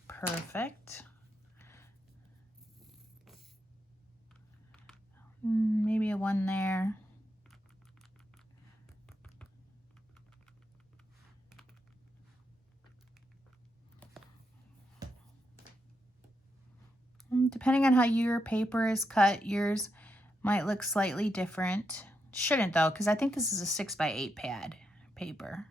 Perfect. Maybe a one there. Depending on how your paper is cut, yours might look slightly different. Shouldn't though, because I think this is a 6x8 pad paper.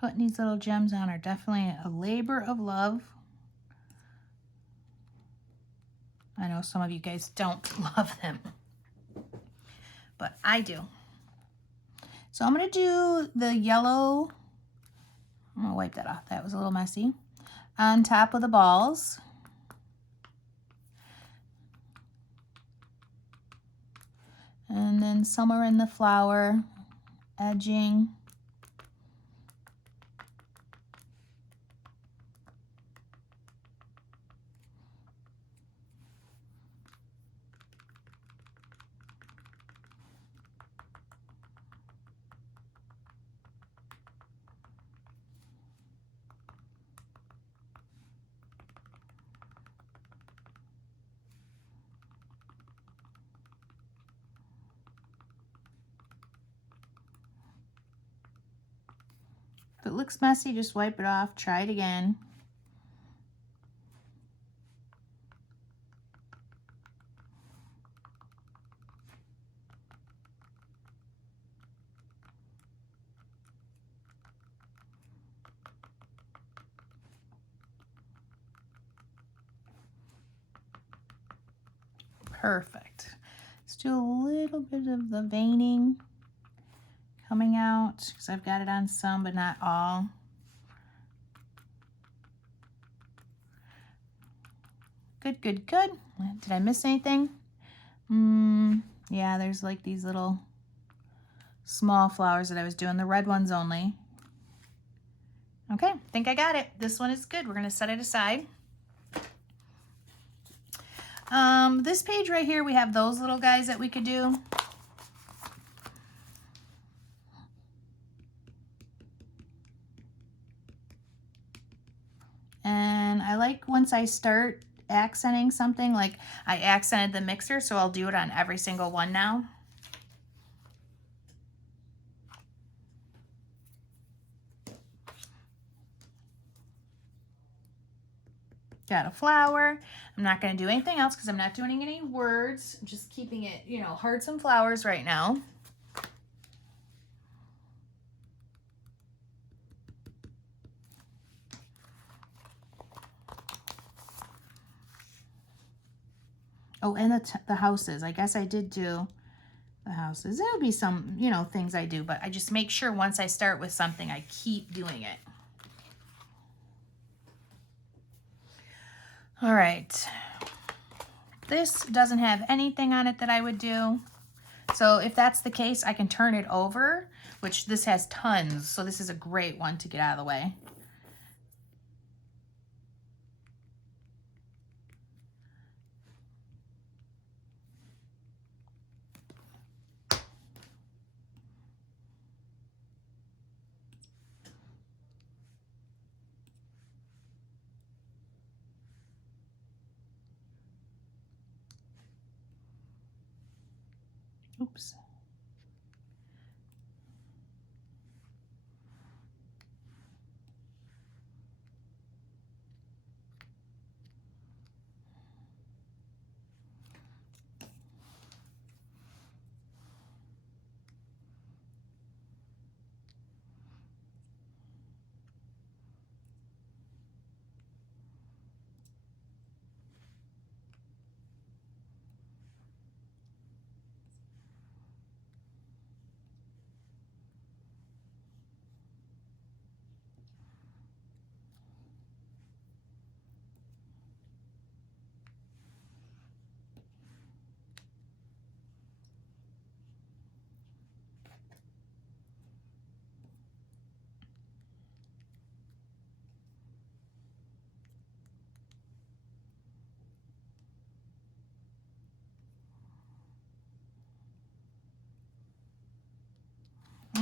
Putting these little gems on are definitely a labor of love. I know some of you guys don't love them, but I do. So I'm gonna do the yellow, I'm gonna wipe that off, that was a little messy, on top of the balls. And then some are in the flower edging. it looks messy, just wipe it off. Try it again. Perfect. Let's do a little bit of the veining coming out because I've got it on some but not all. Good, good, good. Did I miss anything? Yeah, there's like these little small flowers that I was doing, the red ones only. Okay, I think I got it. This one is good. We're gonna set it aside. This page right here, we have those little guys that we could do. And I like once I start accenting something, like I accented the mixer, so I'll do it on every single one now. Got a flower. I'm not going to do anything else because I'm not doing any words. I'm just keeping it, you know, hearts and flowers right now. Oh, and the houses. I guess I did do the houses. There'll be some, you know, things I do, but I just make sure once I start with something, I keep doing it. All right. This doesn't have anything on it that I would do. So if that's the case, I can turn it over, which this has tons. So this is a great one to get out of the way. Oops.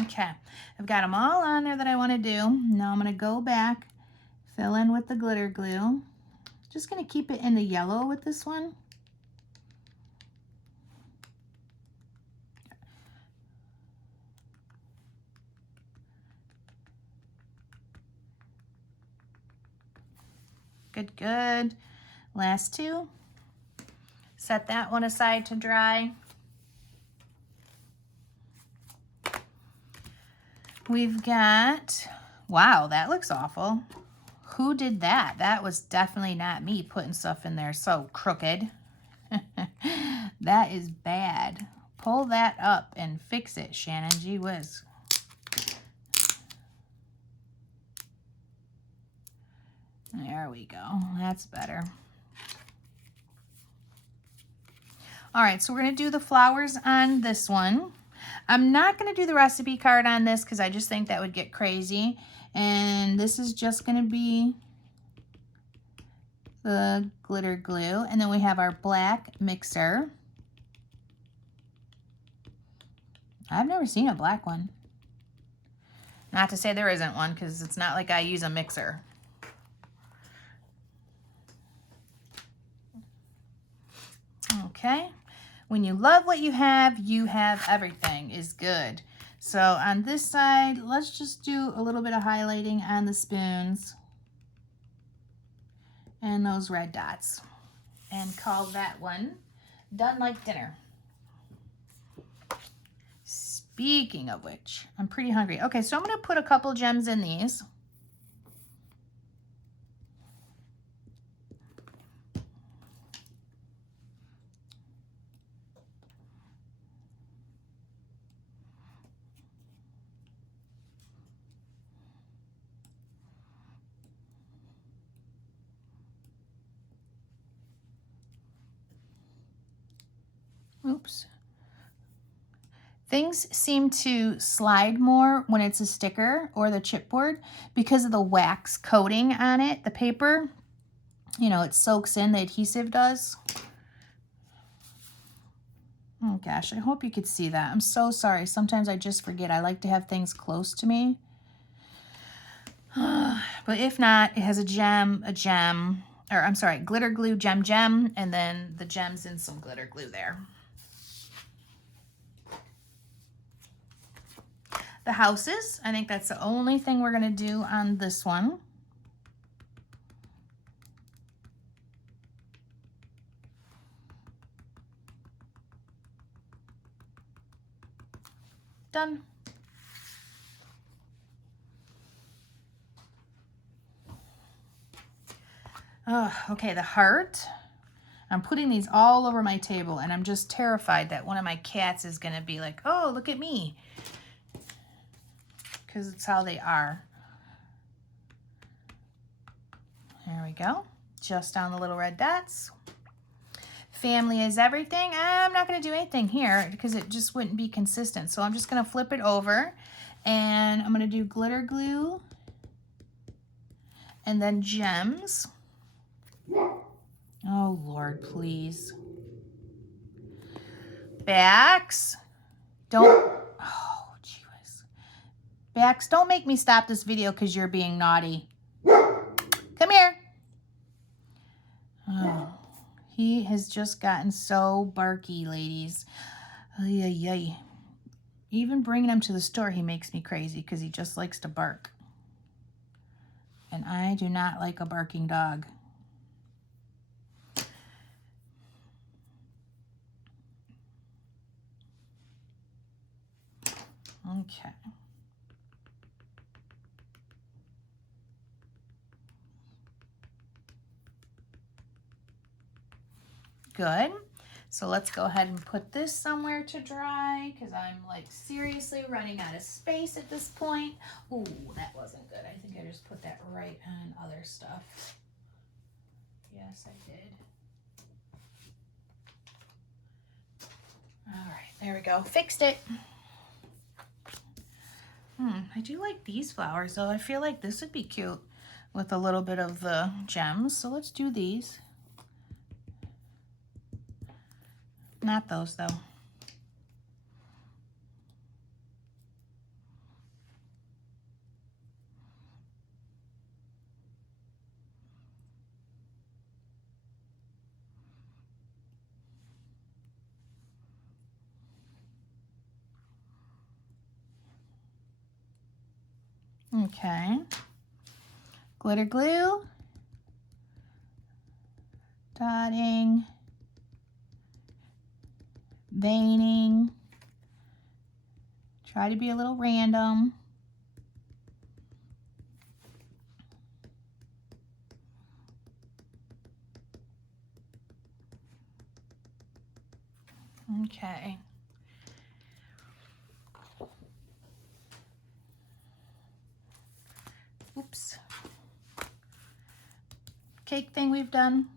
Okay, I've got them all on there that I want to do. Now I'm going to go back, fill in with the glitter glue. Just going to keep it in the yellow with this one. Good, good. Last two. Set that one aside to dry. We've got, wow, that looks awful. Who did that? That was definitely not me putting stuff in there so crooked. That is bad. Pull that up and fix it, Shannon. Gee whiz. There we go. That's better. All right, so we're going to do the flowers on this one. I'm not going to do the recipe card on this because I just think that would get crazy. And this is just going to be the glitter glue. And then we have our black mixer. I've never seen a black one. Not to say there isn't one because it's not like I use a mixer. Okay. When you love what you have everything is good. So on this side, let's just do a little bit of highlighting on the spoons and those red dots and call that one done like dinner. Speaking of which, I'm pretty hungry. Okay, so I'm going to put a couple gems in these. Oops. Things seem to slide more when it's a sticker or the chipboard because of the wax coating on it, the paper. You know, it soaks in, the adhesive does. Oh gosh, I hope you could see that. I'm so sorry. Sometimes I just forget. I like to have things close to me. But if not, it has a glitter glue, gem, and then the gems and some glitter glue there. The houses, I think that's the only thing we're gonna do on this one. Done. Oh, okay, the heart. I'm putting these all over my table and I'm just terrified that one of my cats is gonna be like, oh, look at me. Because it's how they are. There we go. Just on the little red dots. Family is everything. I'm not going to do anything here because it just wouldn't be consistent. So I'm just going to flip it over and I'm going to do glitter glue and then gems. Oh, Lord, please. Backs. Don't. Oh, jeez. Backs, don't make me stop this video because you're being naughty. Come here. Oh, he has just gotten so barky, ladies. Ay, ay, ay. Even bringing him to the store, he makes me crazy because he just likes to bark. And I do not like a barking dog. Okay. Good. So let's go ahead and put this somewhere to dry because I'm like seriously running out of space at this point. Ooh, that wasn't good. I think I just put that right on other stuff. Yes, I did. All right, there we go. Fixed it. I do like these flowers though. I feel like this would be cute with a little bit of the gems. So let's do these. Not those though. Okay. Glitter glue. Dotting. Veining. Try to be a little random. Okay. Oops. Cake thing we've done.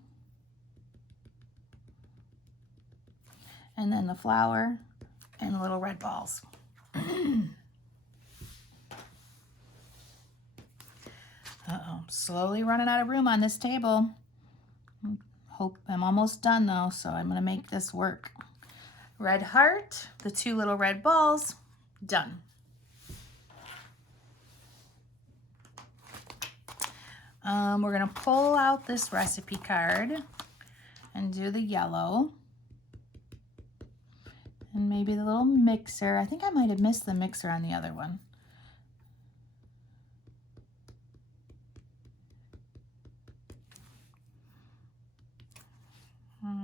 And then the flower and the little red balls. Uh-oh, slowly running out of room on this table. Hope I'm almost done though, so I'm gonna make this work. Red heart, the two little red balls, done. We're gonna pull out this recipe card and do the yellow. And maybe the little mixer. I think I might have missed the mixer on the other one.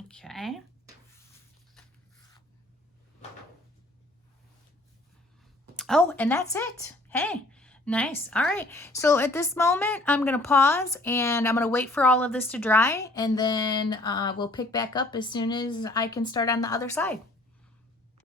Okay. Oh, and that's it. Hey, nice. All right. So at this moment, I'm going to pause and I'm going to wait for all of this to dry, and then we'll pick back up as soon as I can start on the other side.